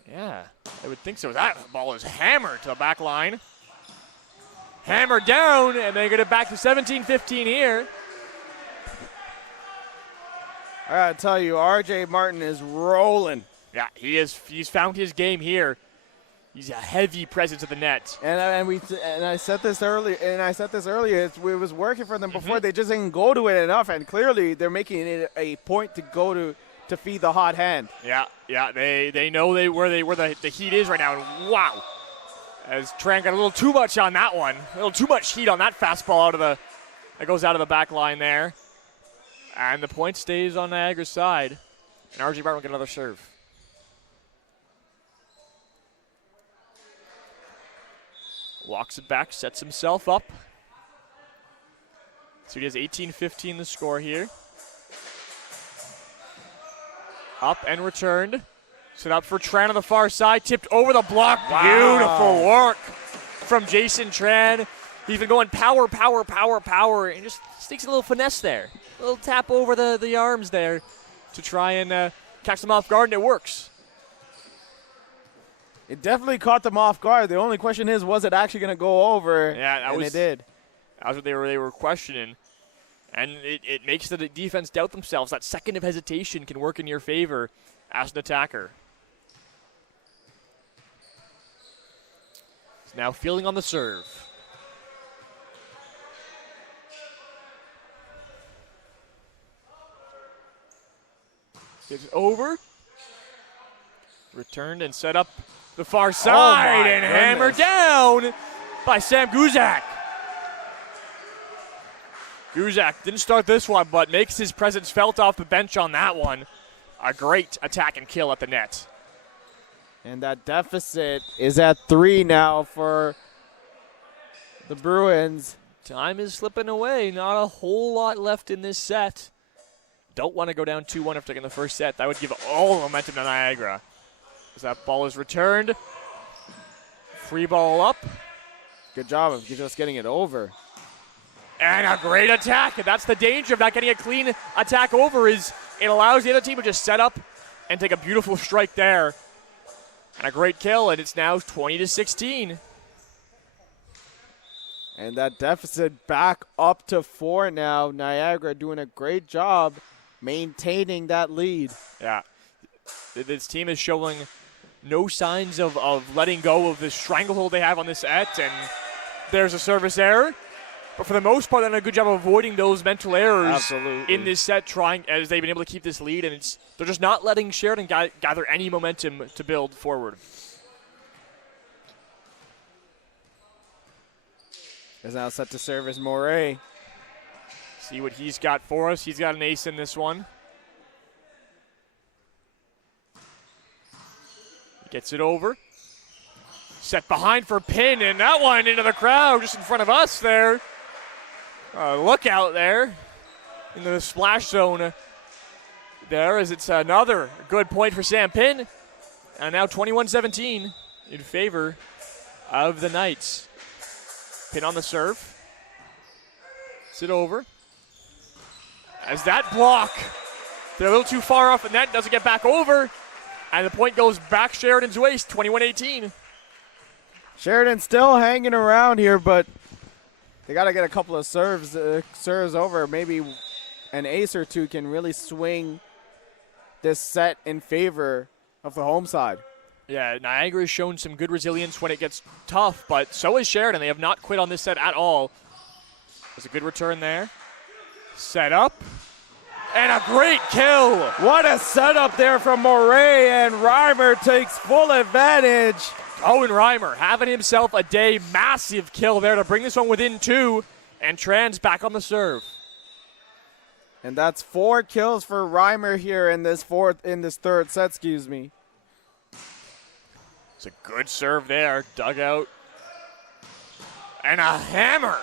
Yeah, I would think so. That ball is hammered to the back line. Hammered down, and they get it back to 17-15 here. I gotta tell you, R.J. Martin is rolling. Yeah, he is. He's found his game here. He's a heavy presence at the net. And I said this earlier. It was working for them before. They just didn't go to it enough, and clearly they're making it a point to go to feed the hot hand. Yeah. They know where the heat is right now. And wow, as Tran got a little too much on that one, a little too much heat on that fastball that goes out of the back line there, and the point stays on Niagara's side, and RJ Martin will get another serve. Walks it back, sets himself up. So he has 18-15 the score here. Up and returned. Set up for Tran on the far side. Tipped over the block. Wow. Beautiful work from Jason Tran. He's been going power, and just sneaks a little finesse there. A little tap over the arms there to try and catch them off guard, and it works. It definitely caught them off guard. The only question is, was it actually going to go over? Yeah, it did. That was what they were questioning. And it makes the defense doubt themselves. That second of hesitation can work in your favor as an attacker. He's now feeling on the serve. Gets over. Returned and set up the far side and hammered down by Sam Guzak. Guzak didn't start this one, but makes his presence felt off the bench on that one. A great attack and kill at the net. And that deficit is at 3 now for the Bruins. Time is slipping away. Not a whole lot left in this set. Don't want to go down 2-1 after taking the first set. That would give all the momentum to Niagara. As that ball is returned. Free ball up. Good job of just getting it over. And a great attack. And that's the danger of not getting a clean attack over, is it allows the other team to just set up and take a beautiful strike there. And a great kill, and it's now 20-16. And that deficit back up to 4 now. Niagara doing a great job maintaining that lead. Yeah. This team is showing no signs of letting go of the stranglehold they have on this set, and there's a service error. But for the most part, they've done a good job of avoiding those mental errors in this set, as they've been able to keep this lead, and they're just not letting Sheridan gather any momentum to build forward. Is now set to serve as Moray. See what he's got for us. He's got an ace in this one. Gets it over. Set behind for pin, and that one into the crowd just in front of us there. Look out there in the splash zone there, as it's another good point for Sam Pin. And now 21-17 in favor of the Knights. Pin on the serve. Sit over. As that block, they're a little too far off the net, doesn't get back over. And the point goes back Sheridan's waist, 21-18. Sheridan still hanging around here, but they got to get a couple of serves over. Maybe an ace or two can really swing this set in favor of the home side. Yeah, Niagara has shown some good resilience when it gets tough, but so is Sheridan. They have not quit on this set at all. There's a good return there. Set up. And a great kill. What a setup there from Moray, and Reimer takes full advantage. Owen Reimer having himself a day. Massive kill there to bring this one within 2. And Tran's back on the serve. And that's 4 kills for Reimer here in this third set, excuse me. It's a good serve there. Dug out. And a hammer.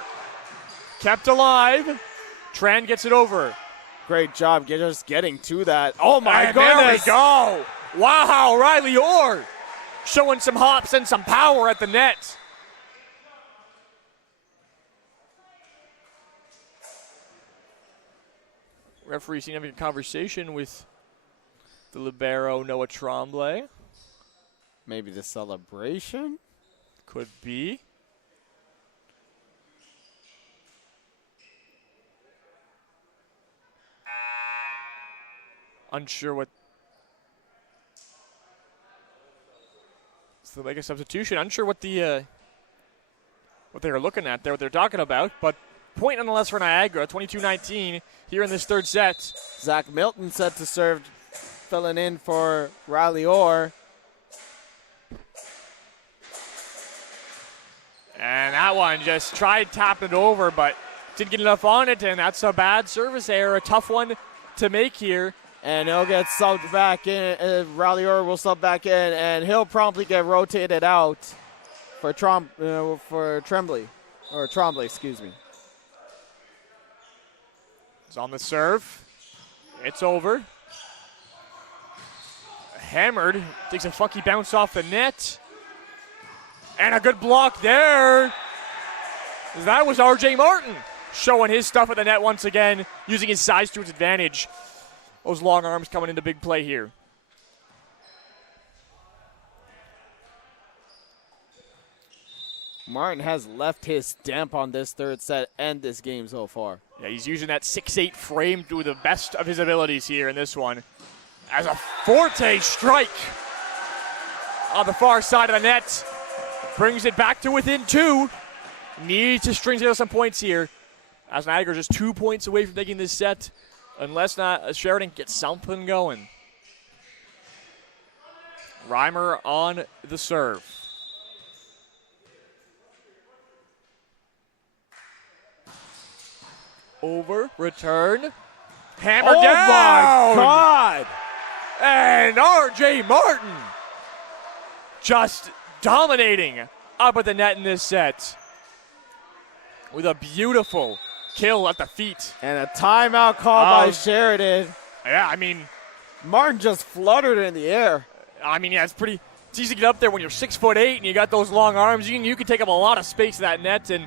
Kept alive. Tran gets it over. Great job just getting to that. Oh, my and goodness. There we go. Wow, Riley Orr showing some hops and some power at the net. Referee seems having a conversation with the libero, Noah Tremblay. Maybe the celebration? Could be. Unsure what. So they make a substitution. Unsure what the what they are looking at there, what they're talking about. But point nonetheless for Niagara, 22-19 here in this third set. Zach Milton set to serve, filling in for Riley Orr. And that one just tried tapping it over, but didn't get enough on it, and that's a bad service error, a tough one to make here. And he'll get subbed back in. Riley Orr will sub back in, and he'll promptly get rotated out for Tremblay, excuse me. It's on the serve. It's over. Hammered. Takes a funky bounce off the net. And a good block there. That was RJ Martin showing his stuff at the net once again, using his size to its advantage. Those long arms coming into big play here. Martin has left his stamp on this third set and this game so far. Yeah, he's using that 6'8 frame to the best of his abilities here in this one. As a forte strike on the far side of the net. Brings it back to within 2. Needs to string together some points here. As Niagara just 2 points away from taking this set. Unless not Sheridan gets something going. Reimer on the serve. Over, return, hammer down. Oh my God! And RJ Martin just dominating up at the net in this set with a beautiful kill at the feet. And a timeout call by Sheridan. Yeah, I mean, Martin just fluttered in the air. I mean, yeah, it's easy to get up there when you're 6'8" and you got those long arms. You can take up a lot of space in that net. And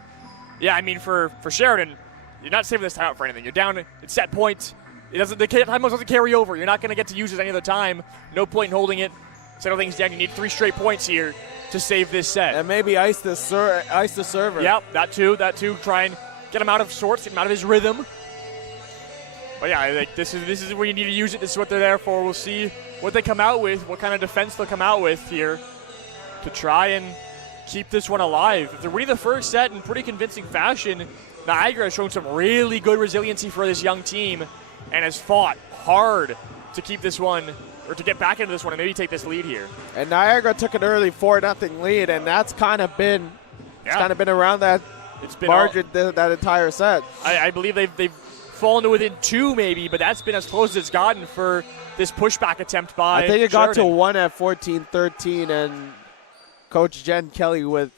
yeah, I mean, for Sheridan, you're not saving this timeout for anything. You're down at set point. The timeout doesn't carry over. You're not going to get to use it any other time. No point in holding it. Settle things down. You need 3 straight points here to save this set. And maybe ice the server. Yep, that too. Try and get him out of sorts, get him out of his rhythm. But yeah, like this is where you need to use it. This is what they're there for. We'll see what they come out with, what kind of defense they'll come out with here to try and keep this one alive. If they're winning the first set in pretty convincing fashion, Niagara has shown some really good resiliency for this young team and has fought hard to keep this one, or to get back into this one and maybe take this lead here. And Niagara took an early 4-0 lead, and that's kind of been around that margin that entire set. I believe they've fallen to within 2 maybe, but that's been as close as it's gotten for this pushback attempt by I think it Sheridan. got to 1 at 14-13, and Coach Jen Kelly with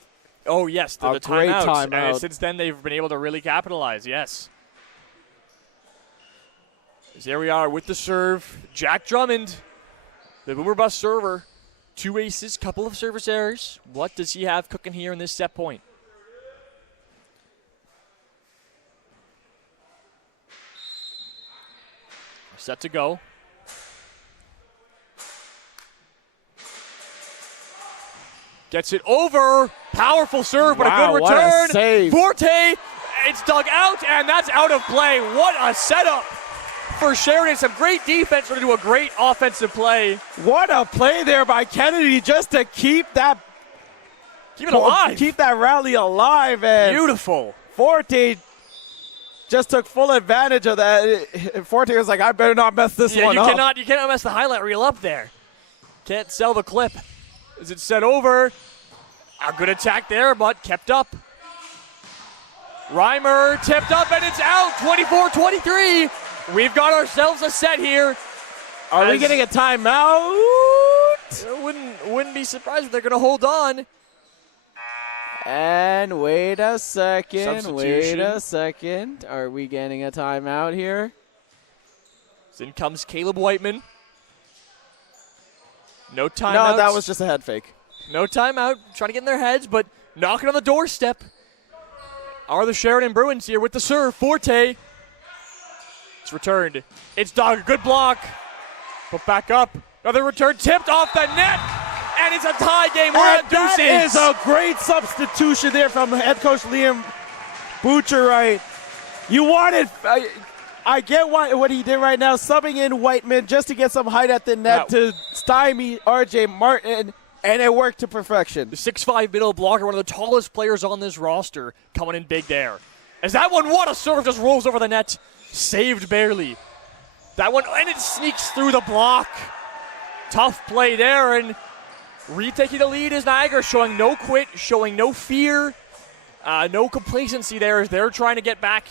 the great timeout. timeout. And since then, they've been able to really capitalize, yes. There we are with the serve. Jack Drummond, the Boomer Bust server. 2 aces, couple of service errors. What does he have cooking here in this set point? Set to go. Gets it over. Powerful serve, but a good return. What a save. Forte, it's dug out, and that's out of play. What a setup for Sheridan. Some great defense to do a great offensive play. What a play there by Kennedy just to keep that alive. Keep that rally alive. And beautiful. Forte just took full advantage of that. Forte was like, I better not mess this one up. You cannot mess the highlight reel up there. Can't sell the clip. As it's set over. A good attack there, but kept up. Reimer tipped up and it's out. 24-23. We've got ourselves a set here. Are we getting a timeout? Wouldn't be surprised if they're going to hold on. And wait a second. Substitution. Are we getting a timeout here? So in comes Caleb Whiteman. No timeout. No, that was just a head fake. No timeout. Trying to get in their heads, but knocking on the doorstep are the Sheridan Bruins here with the serve. Forte. It's returned. It's Dog. Good block. Put back up. Another return tipped off the net. And it's a tie game. We're at deuces. That is a great substitution there from head coach Liam Butcherwright. You wanted, I get what he did right now, subbing in Whiteman just to get some height at the net to stymie RJ Martin, and it worked to perfection. The 6'5" middle blocker, one of the tallest players on this roster, coming in big there. As that one, what a serve, just rolls over the net. Saved barely. That one, and it sneaks through the block. Tough play there, and retaking the lead is Niagara, showing no quit, showing no fear, no complacency there as they're trying to get back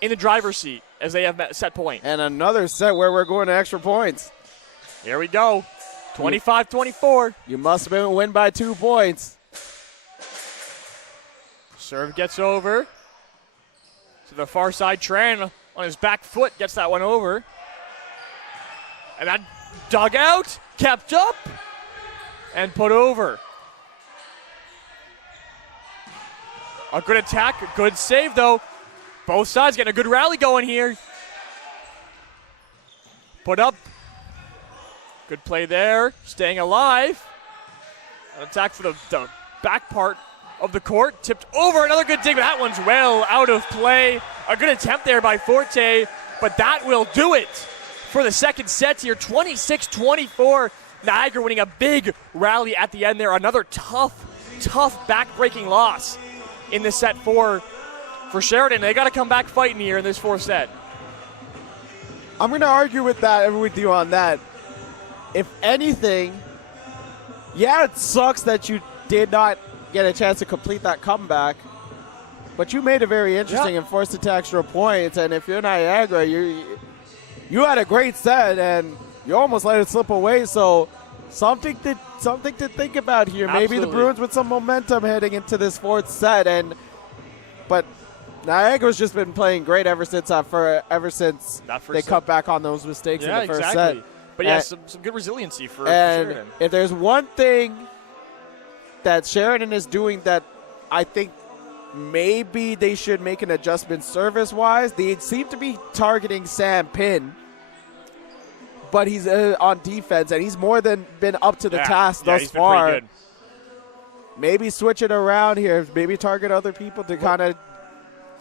in the driver's seat as they have set point. And another set where we're going to extra points. Here we go. 25-24. You must win by 2 points. Serve gets over to the far side. Tran on his back foot gets that one over. And that dug out, kept up, and put over. A good attack, a good save though. Both sides getting a good rally going here. Put up. Good play there, staying alive. An attack for the back part of the court. Tipped over, another good dig, but that one's well out of play. A good attempt there by Forte, but that will do it for the second set here. 26-24. Niagara winning a big rally at the end there. Another tough back-breaking loss in this set for Sheridan. They got to come back fighting here in this fourth set. I'm going to argue with you on that. If anything, yeah, it sucks that you did not get a chance to complete that comeback, but you made it very interesting and forced it to extra points. And if you're Niagara, you had a great set and you almost let it slip away. So something to think about here. Absolutely. Maybe the Bruins with some momentum heading into this fourth set, but Niagara's just been playing great ever since they cut back on those mistakes in the first set. But yeah, some good resiliency for Sheridan. If there's one thing that Sheridan is doing that I think maybe they should make an adjustment service-wise, they seem to be targeting Sam Pinn, but he's on defense, and he's more than been up to the task thus far. Been pretty good. Maybe switch it around here. Maybe target other people to kind of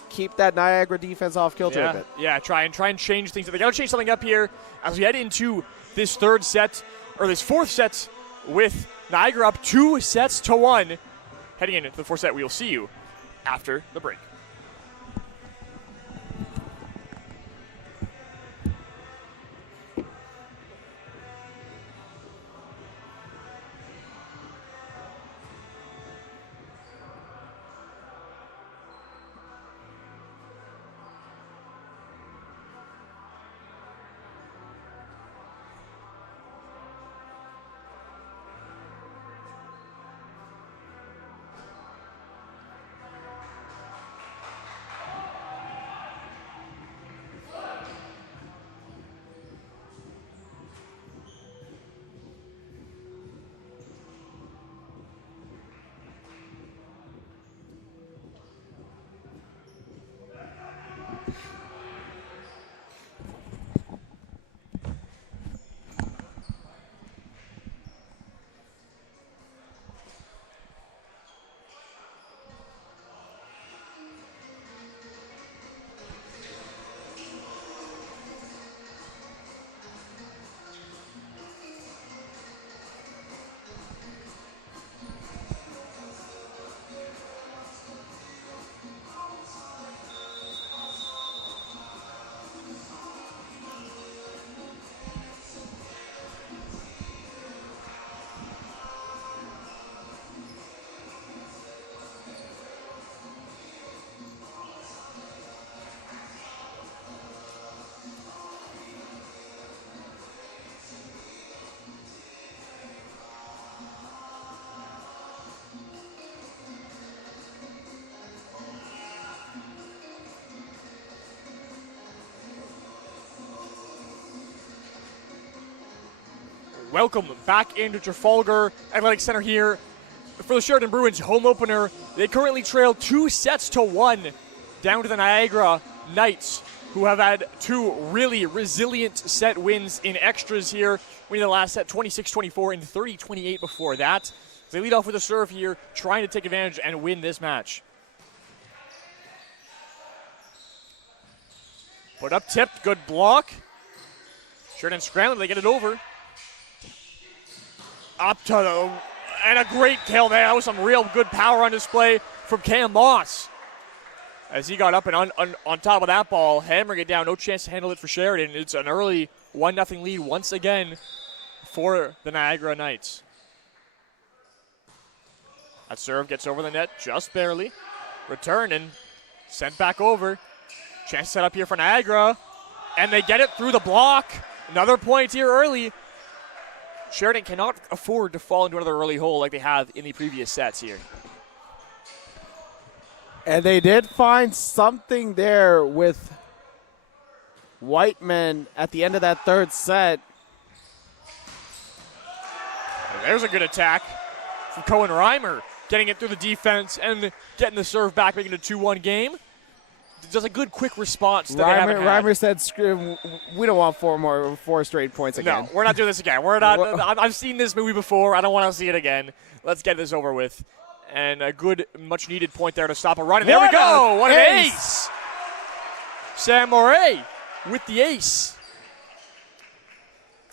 keep that Niagara defense off kilter a bit. Yeah, try and change things. They got to change something up here as we head into this fourth set with Niagara up 2-1. Heading into the fourth set, we will see you after the break. welcome back into Trafalgar Athletic Center here for the Sheridan Bruins home opener. They currently trail 2-1 down to the Niagara Knights, who have had 2 really resilient set wins in extras here, winning the last set 26-24 and 30-28 before that. They lead off with a serve here, trying to take advantage and win this match. Put up tipped, good block. Sheridan scrambling, they get it over. Up to the, and a great kill there. That was some real good power on display from Cam Moss. As he got up and on top of that ball, hammering it down, no chance to handle it for Sheridan. It's an early 1-0 lead once again for the Niagara Knights. That serve gets over the net just barely. Returned and sent back over. Chance set up here for Niagara, and they get it through the block. Another point here early. Sheridan cannot afford to fall into another early hole like they have in the previous sets here. And they did find something there with Whiteman at the end of that third set. And there's a good attack from Cohen Reimer, getting it through the defense and getting the serve back, making it a 2-1 game. Does a good quick response that they haven't had. Reimer said, we don't want 4 straight points again. No, we're not doing this again. We're not. I've seen this movie before. I don't want to see it again. Let's get this over with. And a good, much-needed point there to stop a run. And there we go. What an ace. Sam Moret with the ace.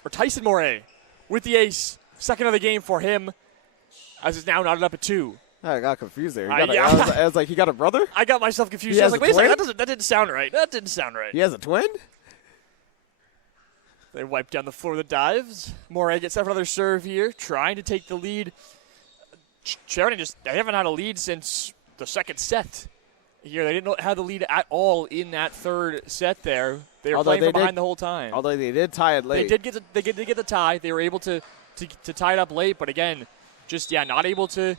Or Tyson Moret with the ace. Second of the game for him, as it's now knotted up at 2. I got confused there. I was like, he got a brother? I got myself confused. I was like, wait a second, that didn't sound right. That didn't sound right. He has a twin? They wipe down the floor of the dives. Moret gets up for another serve here, trying to take the lead. Sheridan they haven't had a lead since the second set here. They didn't have the lead at all in that third set there. They were playing from behind the whole time. Although they did tie it late. They did get the tie. They were able to tie it up late, but again, not able to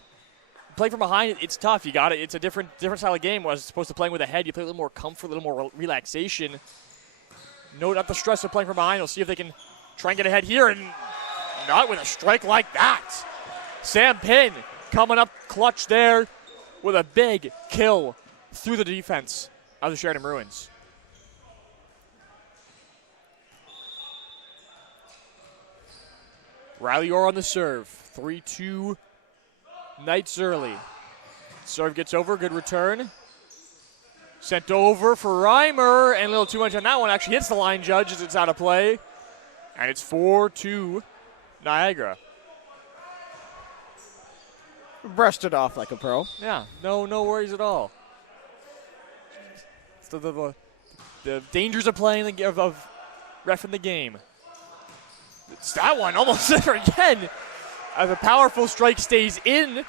play from behind. It's tough. You got it. It's a different style of game. As opposed to playing with a head, you play a little more comfort, a little more relaxation. No, not the stress of playing from behind. We'll see if they can try and get ahead here, and not with a strike like that. Sam Pinn coming up clutch there with a big kill through the defense of the Sheridan Bruins. Riley Orr on the serve. 3-2 Knights early. Serve gets over, good return. Sent over for Reimer, and a little too much on that one. Actually hits the line judge as it's out of play. And it's 4-2 Niagara. Brushed it off like a pro. Yeah, no worries at all. It's the dangers of playing of reffing the game. It's that one almost there again. As a powerful strike stays in.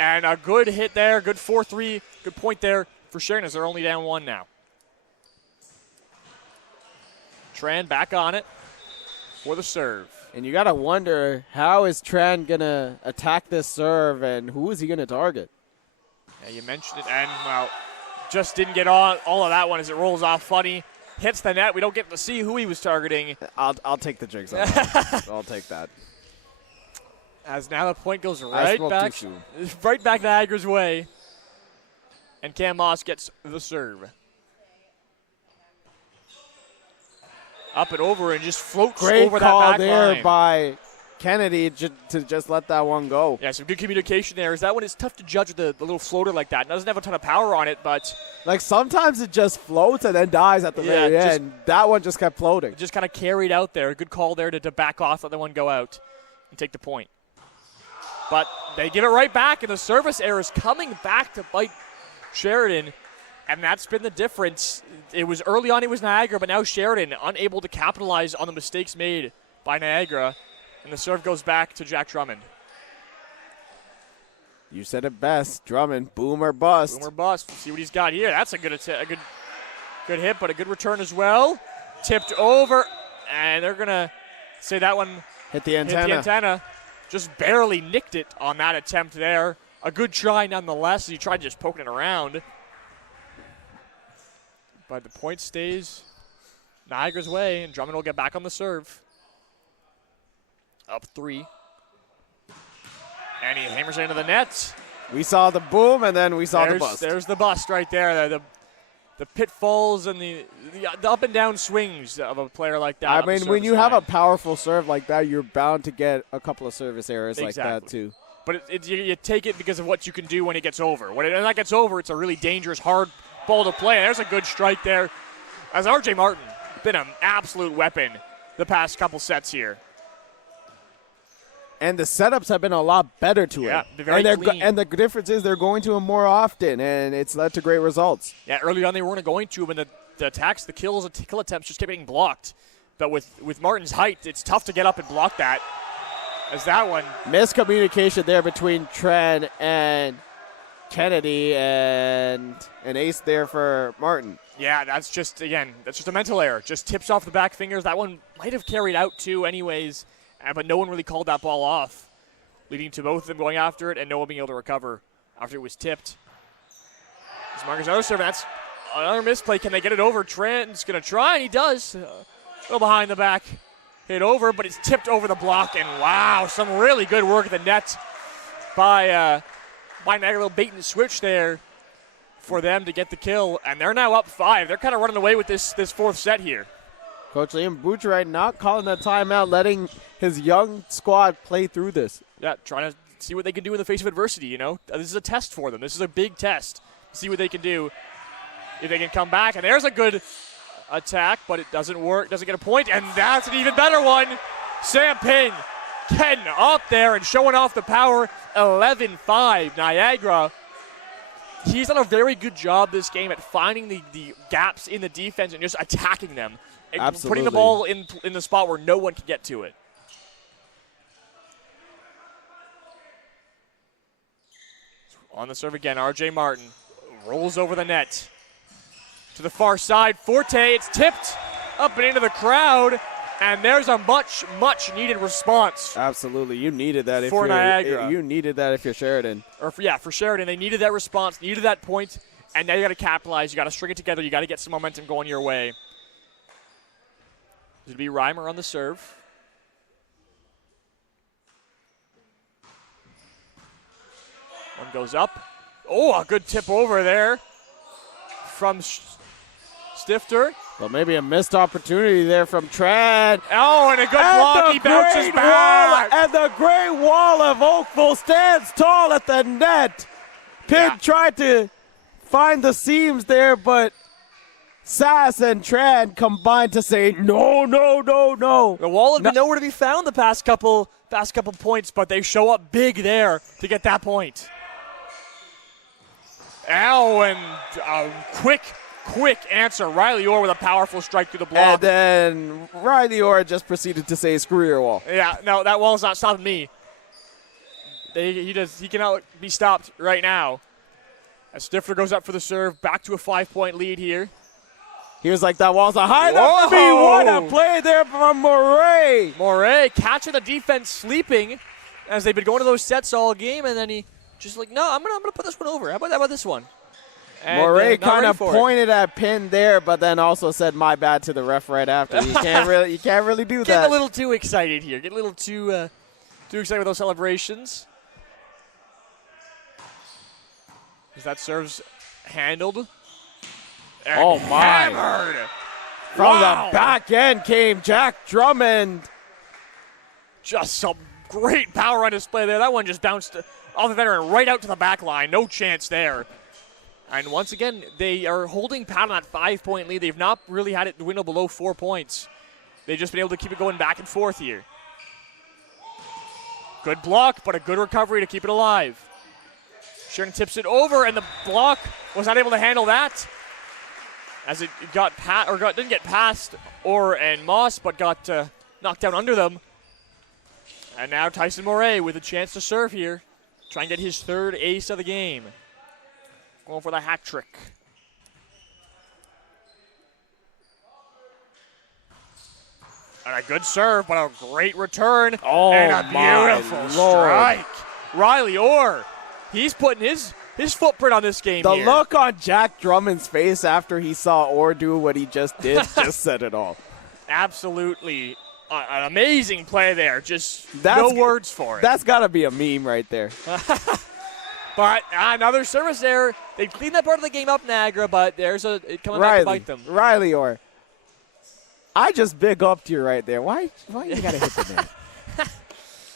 And a good hit there, good 4-3, good point there for Sheridan as they're only down 1 now. Tran back on it for the serve. And you got to wonder, how is Tran going to attack this serve, and who is he going to target? Yeah, you mentioned it, and, well, just didn't get all of that one as it rolls off funny. Hits the net. We don't get to see who he was targeting. I'll take the jigs on that. I'll take that. As now the point goes right back Niagara's way. And Cam Moss gets the serve. Up and over and just floats over that back line. Great call there by Kennedy to just let that one go. Yeah, some good communication there. That one is tough to judge with the little floater like that. It doesn't have a ton of power on it, but... Like sometimes it just floats and then dies at the very end. That one just kept floating. Just kind of carried out there. Good call there to back off, let the one go out and take the point. But they give it right back, and the service error is coming back to bite Sheridan, and that's been the difference. It was early on, it was Niagara, but now Sheridan unable to capitalize on the mistakes made by Niagara, and the serve goes back to Jack Drummond. You said it best, Drummond, boom or bust. Boom or bust. See what he's got here. That's a good hit, but a good return as well. Tipped over, and they're going to say that one hit the antenna. Just barely nicked it on that attempt there. A good try nonetheless. He tried just poking it around. But the point stays Niagara's way, and Drummond will get back on the serve. Up 3. And he hammers it into the net. We saw the boom, and then we saw the bust. There's the bust right there. The pitfalls and the up and down swings of a player like that. I mean, when you have a powerful serve like that, you're bound to get a couple of service errors like that too. But you take it because of what you can do when it gets over. When that gets over, it's a really dangerous, hard ball to play. And there's a good strike there. As R.J. Martin, been an absolute weapon the past couple sets here. And the setups have been a lot better to yeah, him. Very clean. And the difference is they're going to him more often, and it's led to great results. Yeah, early on they weren't going to him, and the attacks, the kill attempts just kept getting blocked. But with Martin's height, it's tough to get up and block that. As that one. Miscommunication there between Tran and Kennedy, and an ace there for Martin. Yeah, that's just a mental error. Just tips off the back fingers. That one might have carried out too anyways. But no one really called that ball off, leading to both of them going after it and no one being able to recover after it was tipped. As Marcus another serve, that's another misplay. Can they get it over? Trent's going to try, and he does. A little behind the back, hit over, but it's tipped over the block. And wow, some really good work at the net by Niagara. A little bait and switch there for them to get the kill. And they're now up 5. They're kind of running away with this fourth set here. Coach Liam Boucheray not calling a timeout, letting his young squad play through this. Yeah, trying to see what they can do in the face of adversity, you know. This is a test for them. This is a big test. See what they can do. If they can come back. And there's a good attack, but it doesn't work. Doesn't get a point. And that's an even better one. Sam Pin getting up there and showing off the power. 11-5 Niagara. He's done a very good job this game at finding the gaps in the defense and just attacking them. Absolutely. Putting the ball in the spot where no one can get to it. On the serve again, R.J. Martin rolls over the net. To the far side, Forte, it's tipped up and into the crowd, and there's a much, much needed response. Absolutely, you needed that for Niagara. You needed that if you're Sheridan. For Sheridan, they needed that response, needed that point, and now you got to capitalize. You got to string it together. You got to get some momentum going your way. It'll be Reimer on the serve. One goes up. Oh, a good tip over there from Stifter. Well, maybe a missed opportunity there from Tran. Oh, and a good block. He bounces back. And the great wall of Oakville stands tall at the net. Pig tried to find the seams there, but Sass and Tran combined to say no, no, no, no. The wall had been nowhere to be found the past couple points, but they show up big there to get that point. Ow, and a quick answer. Riley Orr with a powerful strike through the block. And then Riley Orr just proceeded to say, screw your wall. Yeah, no, that wall's not stopping me. He cannot be stopped right now. As Stifler goes up for the serve, back to a 5-point lead here. He was like, that wall's a high enough for me. What a play there from Moray. Moray catching the defense sleeping as they've been going to those sets all game, and then he just like, no, I'm gonna put this one over. How about this one? And, Moray kind of pointed at Pin there, but then also said my bad to the ref right after. You can't really do that. Getting a little too excited here. Getting a little too excited with those celebrations. As that serves handled. And oh, my. Hammered. From the back end came Jack Drummond. Just some great power on display there. That one just bounced off the veteran right out to the back line. No chance there. And once again, they are holding pat on that 5-point lead. They've not really had it dwindle below 4 points. They've just been able to keep it going back and forth here. Good block, but a good recovery to keep it alive. Sheridan tips it over, and the block was not able to handle that. As it didn't get past Orr and Moss, but got knocked down under them. And now Tyson Moray with a chance to serve here. Try and get his third ace of the game. Going for the hat trick. And a good serve, but a great return. Oh, and a beautiful strike. Riley Orr, he's putting his footprint on this game The here. look on Jack Drummond's face after he saw Orr do what he just did just said it all. Absolutely. an amazing play there. Just no words for it. That's got to be a meme right there. But another service there. They cleaned that part of the game up, Niagara, but there's it coming back to bite them. Riley Orr, I just big upped you right there. Why you got to hit the net?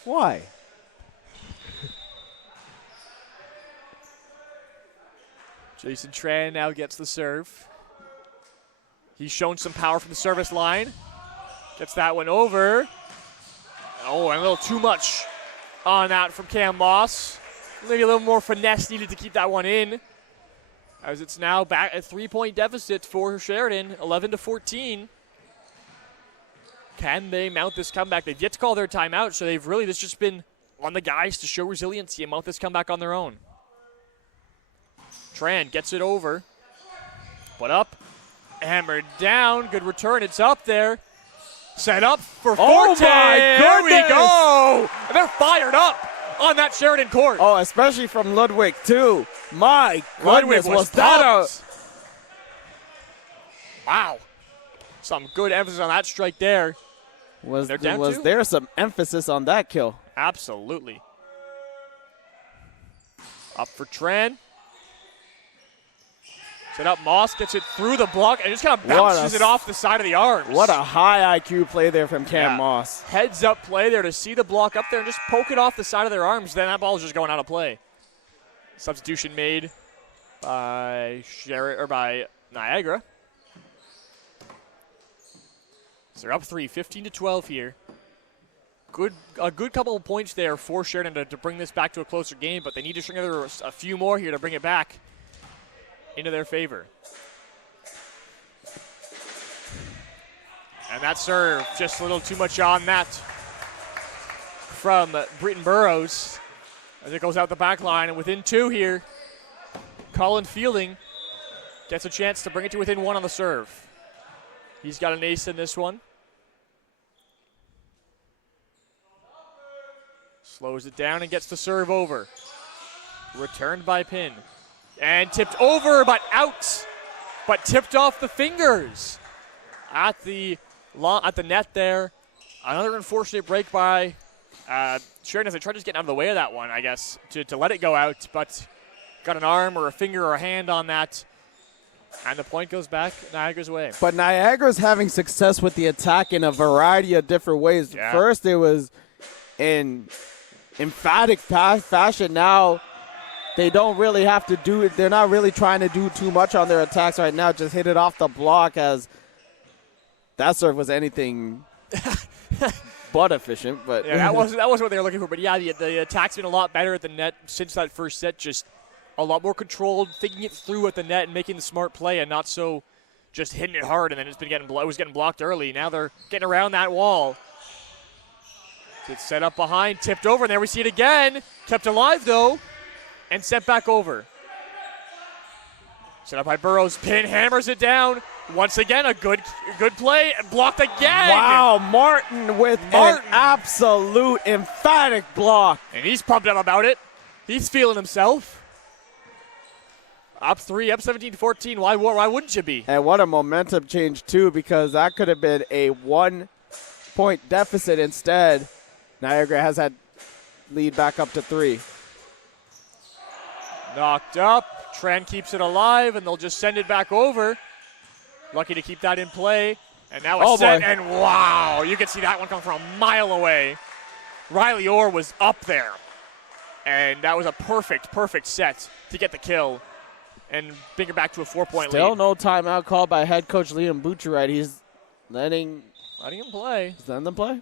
Why? Jason Tran now gets the serve. He's shown some power from the service line. Gets that one over. Oh, and a little too much on that from Cam Moss. Maybe a little more finesse needed to keep that one in. As it's now back at 3-point deficit for Sheridan, 11-14. Can they mount this comeback? They've yet to call their timeout, so they've really just been on the guys to show resiliency and mount this comeback on their own. Tran gets it over. Put up. Hammered down. Good return. It's up there. Set up for Forte. Oh my There we goodness. go. And they're fired up on that Sheridan court. Oh, especially from Ludwig, too. My Ludwig goodness, was that pumped. Wow. Some good emphasis on that strike there. Was They're down two? there some emphasis on that kill? Absolutely. Up for Tran. Set up, Moss gets it through the block and just kind of bounces it off the side of the arms. What a high IQ play there from Cam Moss. Heads up play there to see the block up there and just poke it off the side of their arms. Then that ball's just going out of play. Substitution made by Niagara. So they're up 3, 15-12 here. A good couple of points there for Sheridan to bring this back to a closer game, but they need to string together a few more here to bring it back into their favor. And that serve, just a little too much on that from Britton Burrows. As it goes out the back line, and within 2 here, Colin Fielding gets a chance to bring it to within 1 on the serve. He's got an ace in this one. Slows it down and gets the serve over. Returned by Pin. And tipped over, but out. But tipped off the fingers. At the net there. Another unfortunate break by Sheridan as they tried just getting out of the way of that one, I guess, to let it go out. But got an arm or a finger or a hand on that. And the point goes back Niagara's way. But Niagara's having success with the attack in a variety of different ways. Yeah. First, it was in emphatic fashion. Now, they don't really have to do it. They're not really trying to do too much on their attacks right now. Just hit it off the block, as that serve was anything but efficient. But yeah, that wasn't what they were looking for. But yeah, the attack's been a lot better at the net since that first set. Just a lot more controlled, thinking it through at the net and making the smart play, and not so just hitting it hard. And then it was getting blocked early. Now they're getting around that wall. It's set up behind, tipped over, and there we see it again. Kept alive though. And sent back over. Set up by Burrows. Pin hammers it down. Once again, a good play. And blocked again. Wow, Martin with an absolute emphatic block. And he's pumped up about it. He's feeling himself. Up 3, up 17-14. Why wouldn't you be? And what a momentum change, too, because that could have been a 1-point deficit instead. Niagara has had lead back up to 3. Knocked up. Tran keeps it alive, and they'll just send it back over. Lucky to keep that in play. And now a set, and wow, you can see that one come from a mile away. Riley Orr was up there. And that was a perfect set to get the kill and bring it back to a 4-point lead. Still no timeout called by head coach Liam Butcherite. He's letting him play. He's letting them play.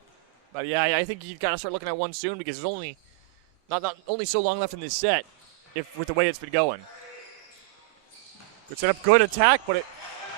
But yeah, I think you've got to start looking at one soon because there's only not only so long left in this set. With the way it's been going. Good setup, good attack,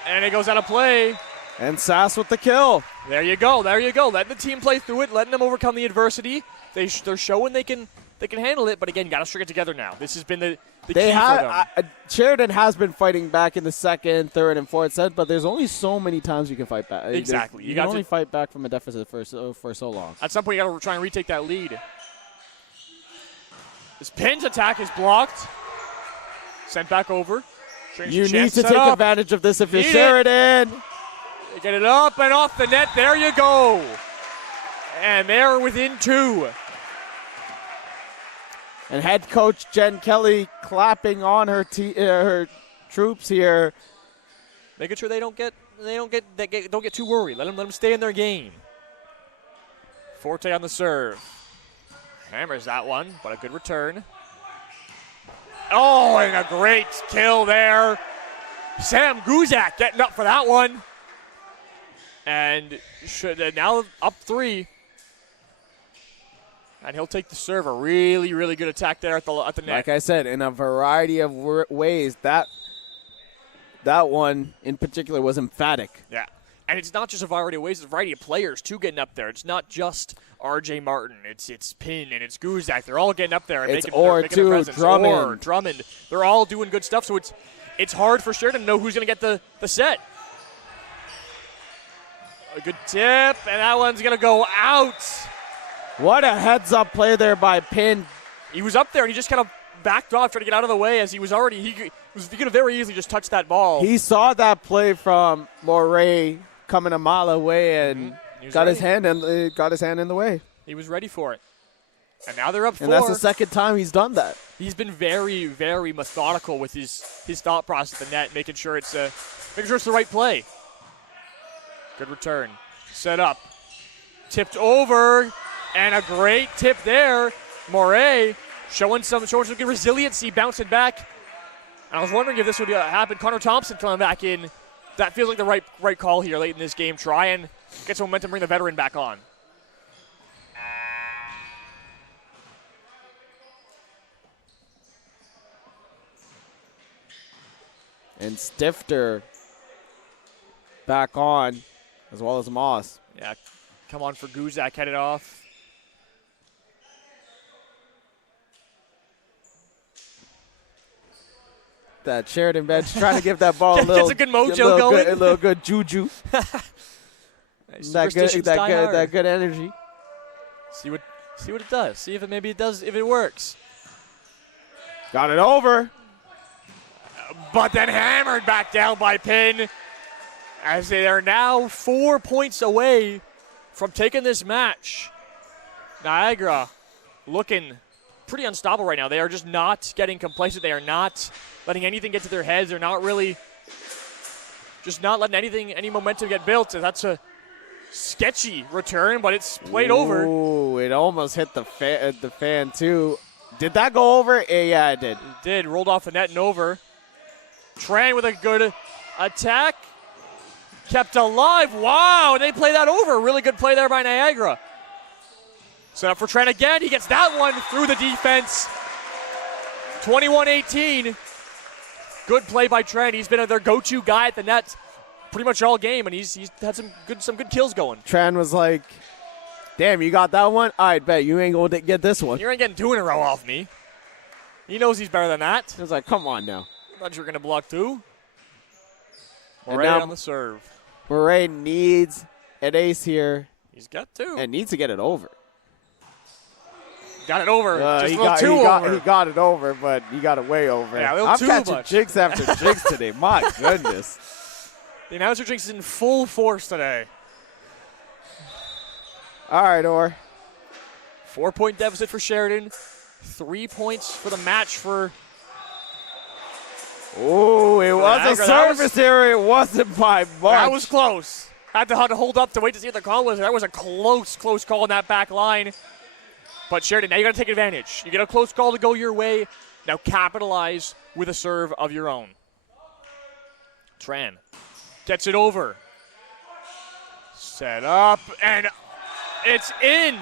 and it goes out of play. And Sass with the kill. There you go. Letting the team play through it, letting them overcome the adversity. They're showing they can handle it, but again, got to string it together now. This has been the key for them. Sheridan has been fighting back in the second, third, and fourth set, but there's only so many times you can fight back. Exactly. You can only fight back from a deficit for so long. At some point, you got to try and retake that lead. This Pin's attack is blocked. Sent back over. You need to take advantage of this if you're Sheridan. Get it up and off the net. There you go. And they're within 2. And head coach Jen Kelly clapping on her troops here. Making sure they don't get too worried. Let them stay in their game. Forte on the serve. Hammers that one, but a good return. Oh, and a great kill there. Sam Guzak getting up for that one. And now up 3. And he'll take the serve. A really, really good attack there at the net. Like I said, in a variety of ways, that one in particular was emphatic. Yeah. And it's not just a variety of ways, it's a variety of players, too, getting up there. It's not just R.J. Martin. It's Pin and it's Guzak. They're all getting up there and making their presence. Drummond. They're all doing good stuff, so it's hard for Sheridan to know who's going to get the set. A good tip, and that one's going to go out. What a heads-up play there by Pin. He was up there, and he just kind of backed off, trying to get out of the way as he could have very easily just touched that ball. He saw that play from Moray coming a mile away and got his hand in the way. He was ready for it. And now they're up 4. And that's the second time he's done that. He's been very, very methodical with his thought process at the net, making sure it's the right play. Good return. Set up. Tipped over. And a great tip there. Moray showing some good resiliency, bouncing back. And I was wondering if this would happen. Connor Thompson coming back in. That feels like the right call here late in this game. Try and get some momentum, bring the veteran back on. And Stifter back on, as well as Moss. Yeah, come on for Guzak, headed off. That Sheridan bench trying to give that ball a little, gets a good mojo going. A little good juju. that good energy. See what it does. See if it works. Got it over. But then hammered back down by Pin, as they are now 4 points away from taking this match. Niagara looking pretty unstoppable right now. They are just not getting complacent. They are not letting anything get to their heads. They're not really just not letting any momentum get built. So that's a sketchy return, but it's played over. Ooh, it almost hit the fan too. Did that go over? Yeah, it did. It did. Rolled off the net and over. Tran with a good attack. Kept alive. Wow, they play that over. Really good play there by Niagara. Set up for Tran again. He gets that one through the defense. 21-18. Good play by Tran. He's been their go-to guy at the net pretty much all game, and he's had some good kills going. Tran was like, damn, you got that one? I bet you ain't going to get this one. You ain't getting 2 in a row off me. He knows he's better than that. He was like, come on now. Thought you were going to block 2. Moray on the serve. Moray needs an ace here. He's got 2. And needs to get it over. Got it over. Just he a little over. He got it over, but he got it way over. Yeah, I'm catching jigs after jigs today. My goodness. The announcer jinx is in full force today. All right, Orr. 4-point deficit for Sheridan. 3 points for the match for... Oh, it was a service error. It wasn't by much. That was close. Had to hold up to wait to see what the call was. That was a close call in that back line. But Sheridan, now you got to take advantage. You get a close call to go your way. Now capitalize with a serve of your own. Tran gets it over. Set up, and it's in.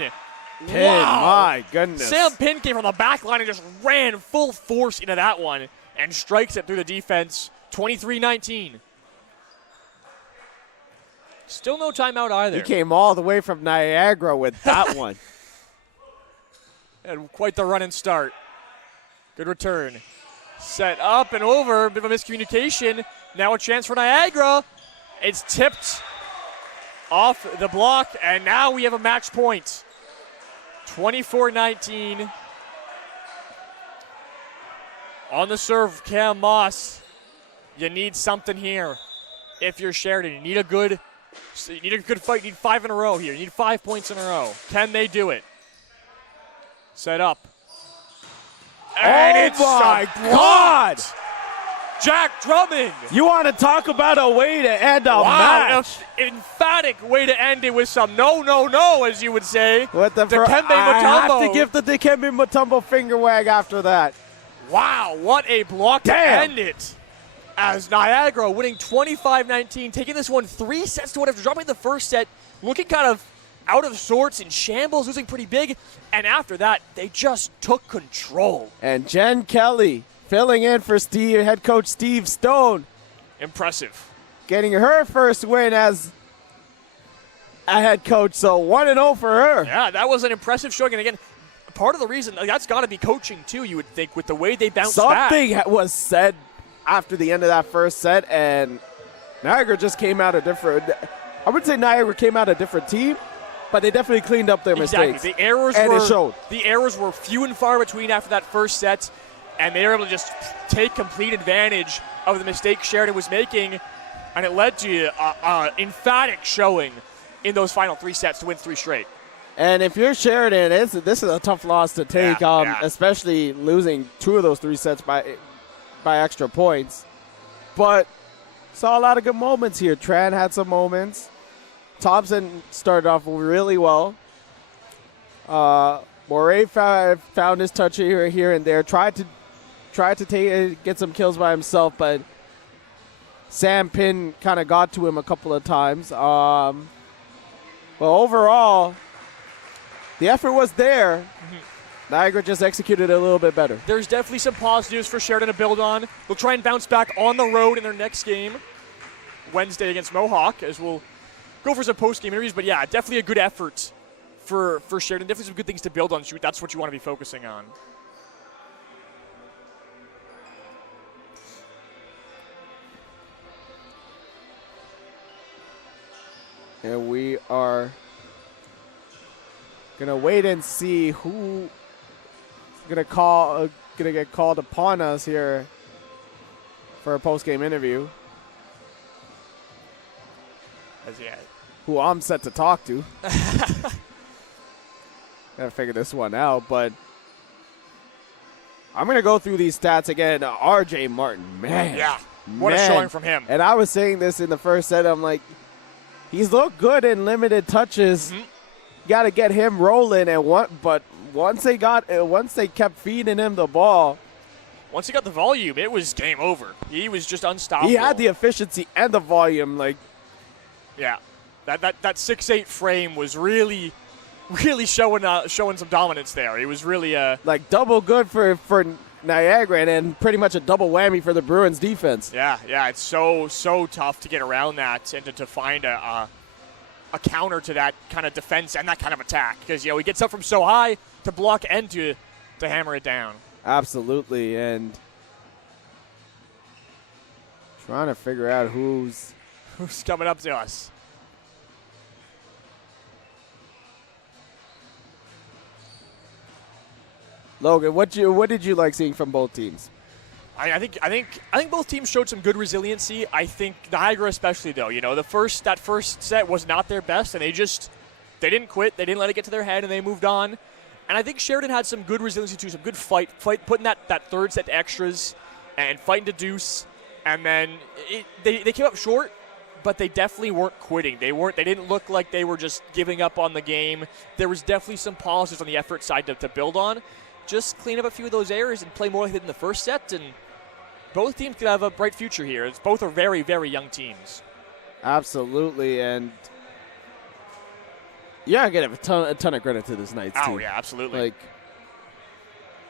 Pin, wow. My goodness. Sam Pin came from the back line and just ran full force into that one and strikes it through the defense. 23-19. Still no timeout either. He came all the way from Niagara with that one. And quite the run and start. Good return. Set up and over. Bit of a miscommunication. Now a chance for Niagara. It's tipped off the block, and now we have a match point. 24-19. On the serve, Cam Moss. You need something here. If you're Sheridan, you need a good So you need a good fight. You need 5 in a row here. You need 5 points in a row. Can they do it? Set up. And oh it's my God! Jack Drummond. You want to talk about a way to end a match? Emphatic way to end it with some no, as you would say. What the Dikembe Mutombo. I have to give the Dikembe Mutombo finger wag after that. Wow, what a block to end it. As Niagara winning 25-19, taking this one 3 sets to 1 after dropping the first set, looking kind of out of sorts, in shambles, losing pretty big. And after that, they just took control. And Jen Kelly filling in for head coach Steve Stone. Impressive. Getting her first win as a head coach, so 1-0 for her. Yeah, that was an impressive showing. And again, part of the reason, that's got to be coaching too, you would think, with the way they bounced back. Something was said after the end of that first set, and Niagara just came out a different – I wouldn't say Niagara came out a different team, but they definitely cleaned up their mistakes. The errors it showed. The errors were few and far between after that first set, and they were able to just take complete advantage of the mistakes Sheridan was making, and it led to an emphatic showing in those final 3 sets to win 3 straight. And if you're Sheridan, this is a tough loss to take, especially losing 2 of those 3 sets by extra points. But saw a lot of good moments here. Tran had some moments. Thompson started off really well. Moray found his touch here and there. Tried to get some kills by himself, but Sam Pin kind of got to him a couple of times. But overall, the effort was there. Mm-hmm. Niagara just executed a little bit better. There's definitely some positives for Sheridan to build on. We'll try and bounce back on the road in their next game, Wednesday against Mohawk, as we'll go for some post-game interviews. But yeah, definitely a good effort for Sheridan. Definitely some good things to build on. That's what you want to be focusing on. And we are gonna wait and see who gonna get called upon us here for a post-game interview. Who I'm set to talk to. Gotta figure this one out, but I'm gonna go through these stats again. RJ Martin, man. Yeah, what a showing from him. And I was saying this in the first set. I'm like, he's looked good in limited touches. Mm-hmm. Got to get him rolling, but once they kept feeding him the ball, once he got the volume, it was game over. He was just unstoppable. He had the efficiency and the volume, yeah. That 6'8" frame was really showing some dominance there. He was really double good for Niagara, and then pretty much a double whammy for the Bruins defense. Yeah, it's so tough to get around that and to find a counter to that kind of defense and that kind of attack, because he gets up from so high to block and to hammer it down. Absolutely, and trying to figure out who's coming up to us. Logan, what did you like seeing from both teams? I think both teams showed some good resiliency. I think Niagara especially, though. that first set was not their best, and they didn't quit. They didn't let it get to their head, and they moved on. And I think Sheridan had some good resiliency too, some good fight putting that third set to extras and fighting to deuce. And then they came up short, but they definitely weren't quitting. They didn't look like they were just giving up on the game. There was definitely some positives on the effort side to build on. Just clean up a few of those errors and play more like they did in the first set, and both teams could have a bright future here. Both are very, very young teams. Absolutely, and yeah, I give a ton of credit to this Knights team. Oh yeah, absolutely.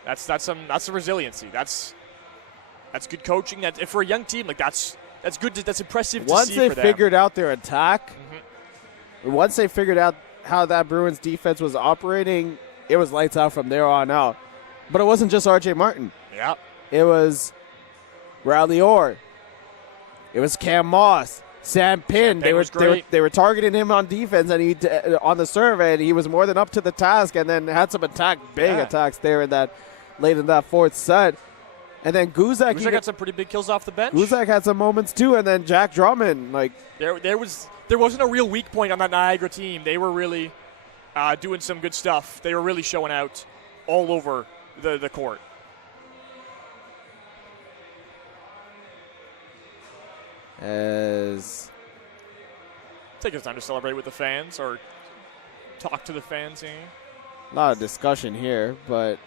That's some resiliency. That's good coaching. That for a young team, that's good. That's impressive to see. Once they for them. figured out their attack, once they figured out how that Bruins defense was operating, it was lights out from there on out. But it wasn't just RJ Martin. Yeah, it was Riley Orr. It was Cam Moss, Sam Pin. They were targeting him on defense and on the serve, and he was more than up to the task. And then had some attacks there late in that fourth set. And then Guzak got some pretty big kills off the bench. Guzak had some moments too, and then Jack Drummond, like there wasn't a real weak point on that Niagara team. They were really doing some good stuff. They were really showing out all over the court. As take his time to celebrate with the fans or talk to the fans. A lot of discussion here, but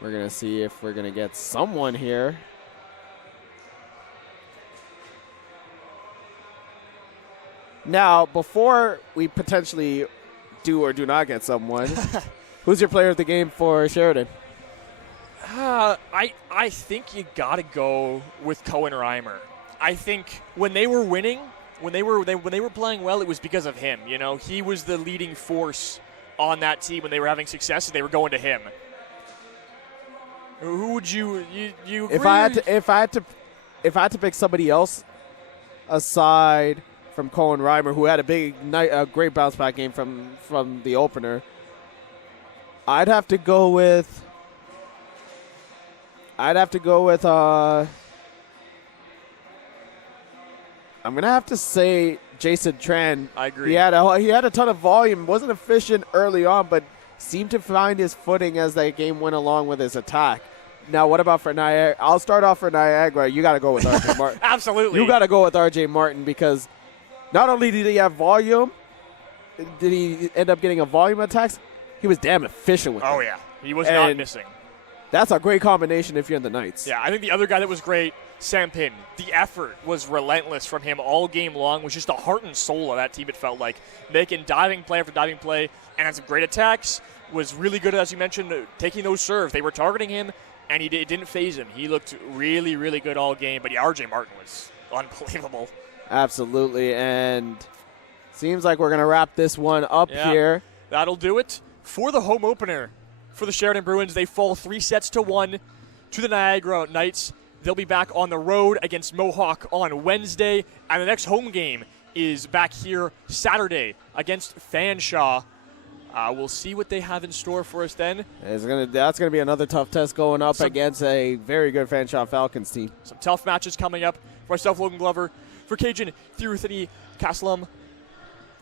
we're going to see if we're going to get someone here. Now, before we potentially do or do not get someone, who's your player of the game for Sheridan? I think you got to go with Cohen Reimer. I think when they were winning, when they were playing well, it was because of him. You know, he was the leading force on that team when they were having success. They were going to him. Who would you agree? If I had to pick somebody else aside from Cohen Reimer, who had a great bounce back game from the opener, I'd have to go with I'm gonna have to say Jason Tran. I agree. He had a ton of volume. Wasn't efficient early on, but seemed to find his footing as that game went along with his attack. Now, what about for Niagara? I'll start off for Niagara. You got to go with RJ Martin. Absolutely. You got to go with RJ Martin because not only did he have volume, did he end up getting a volume attacks? He was damn efficient with it. Oh yeah, he was not missing. That's a great combination if you're in the Knights. Yeah, I think the other guy that was great, Sam Pin. The effort was relentless from him all game long. Was just the heart and soul of that team, it felt like. Making diving play after diving play and had some great attacks. Was really good, as you mentioned, taking those serves. They were targeting him, and it didn't phase him. He looked really, really good all game. But yeah, RJ Martin was unbelievable. Absolutely, and seems like we're going to wrap this one up here. That'll do it for the home opener. For the Sheridan Bruins, they fall 3-1 to the Niagara Knights. They'll be back on the road against Mohawk on Wednesday, and the next home game is back here Saturday against Fanshawe. We'll see what they have in store for us then. That's going to be another tough test going up against a very good Fanshawe Falcons team. Some tough matches coming up. For myself, Logan Glover, for Cajun Thiruthani Kaslam,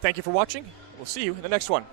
thank you for watching. We'll see you in the next one.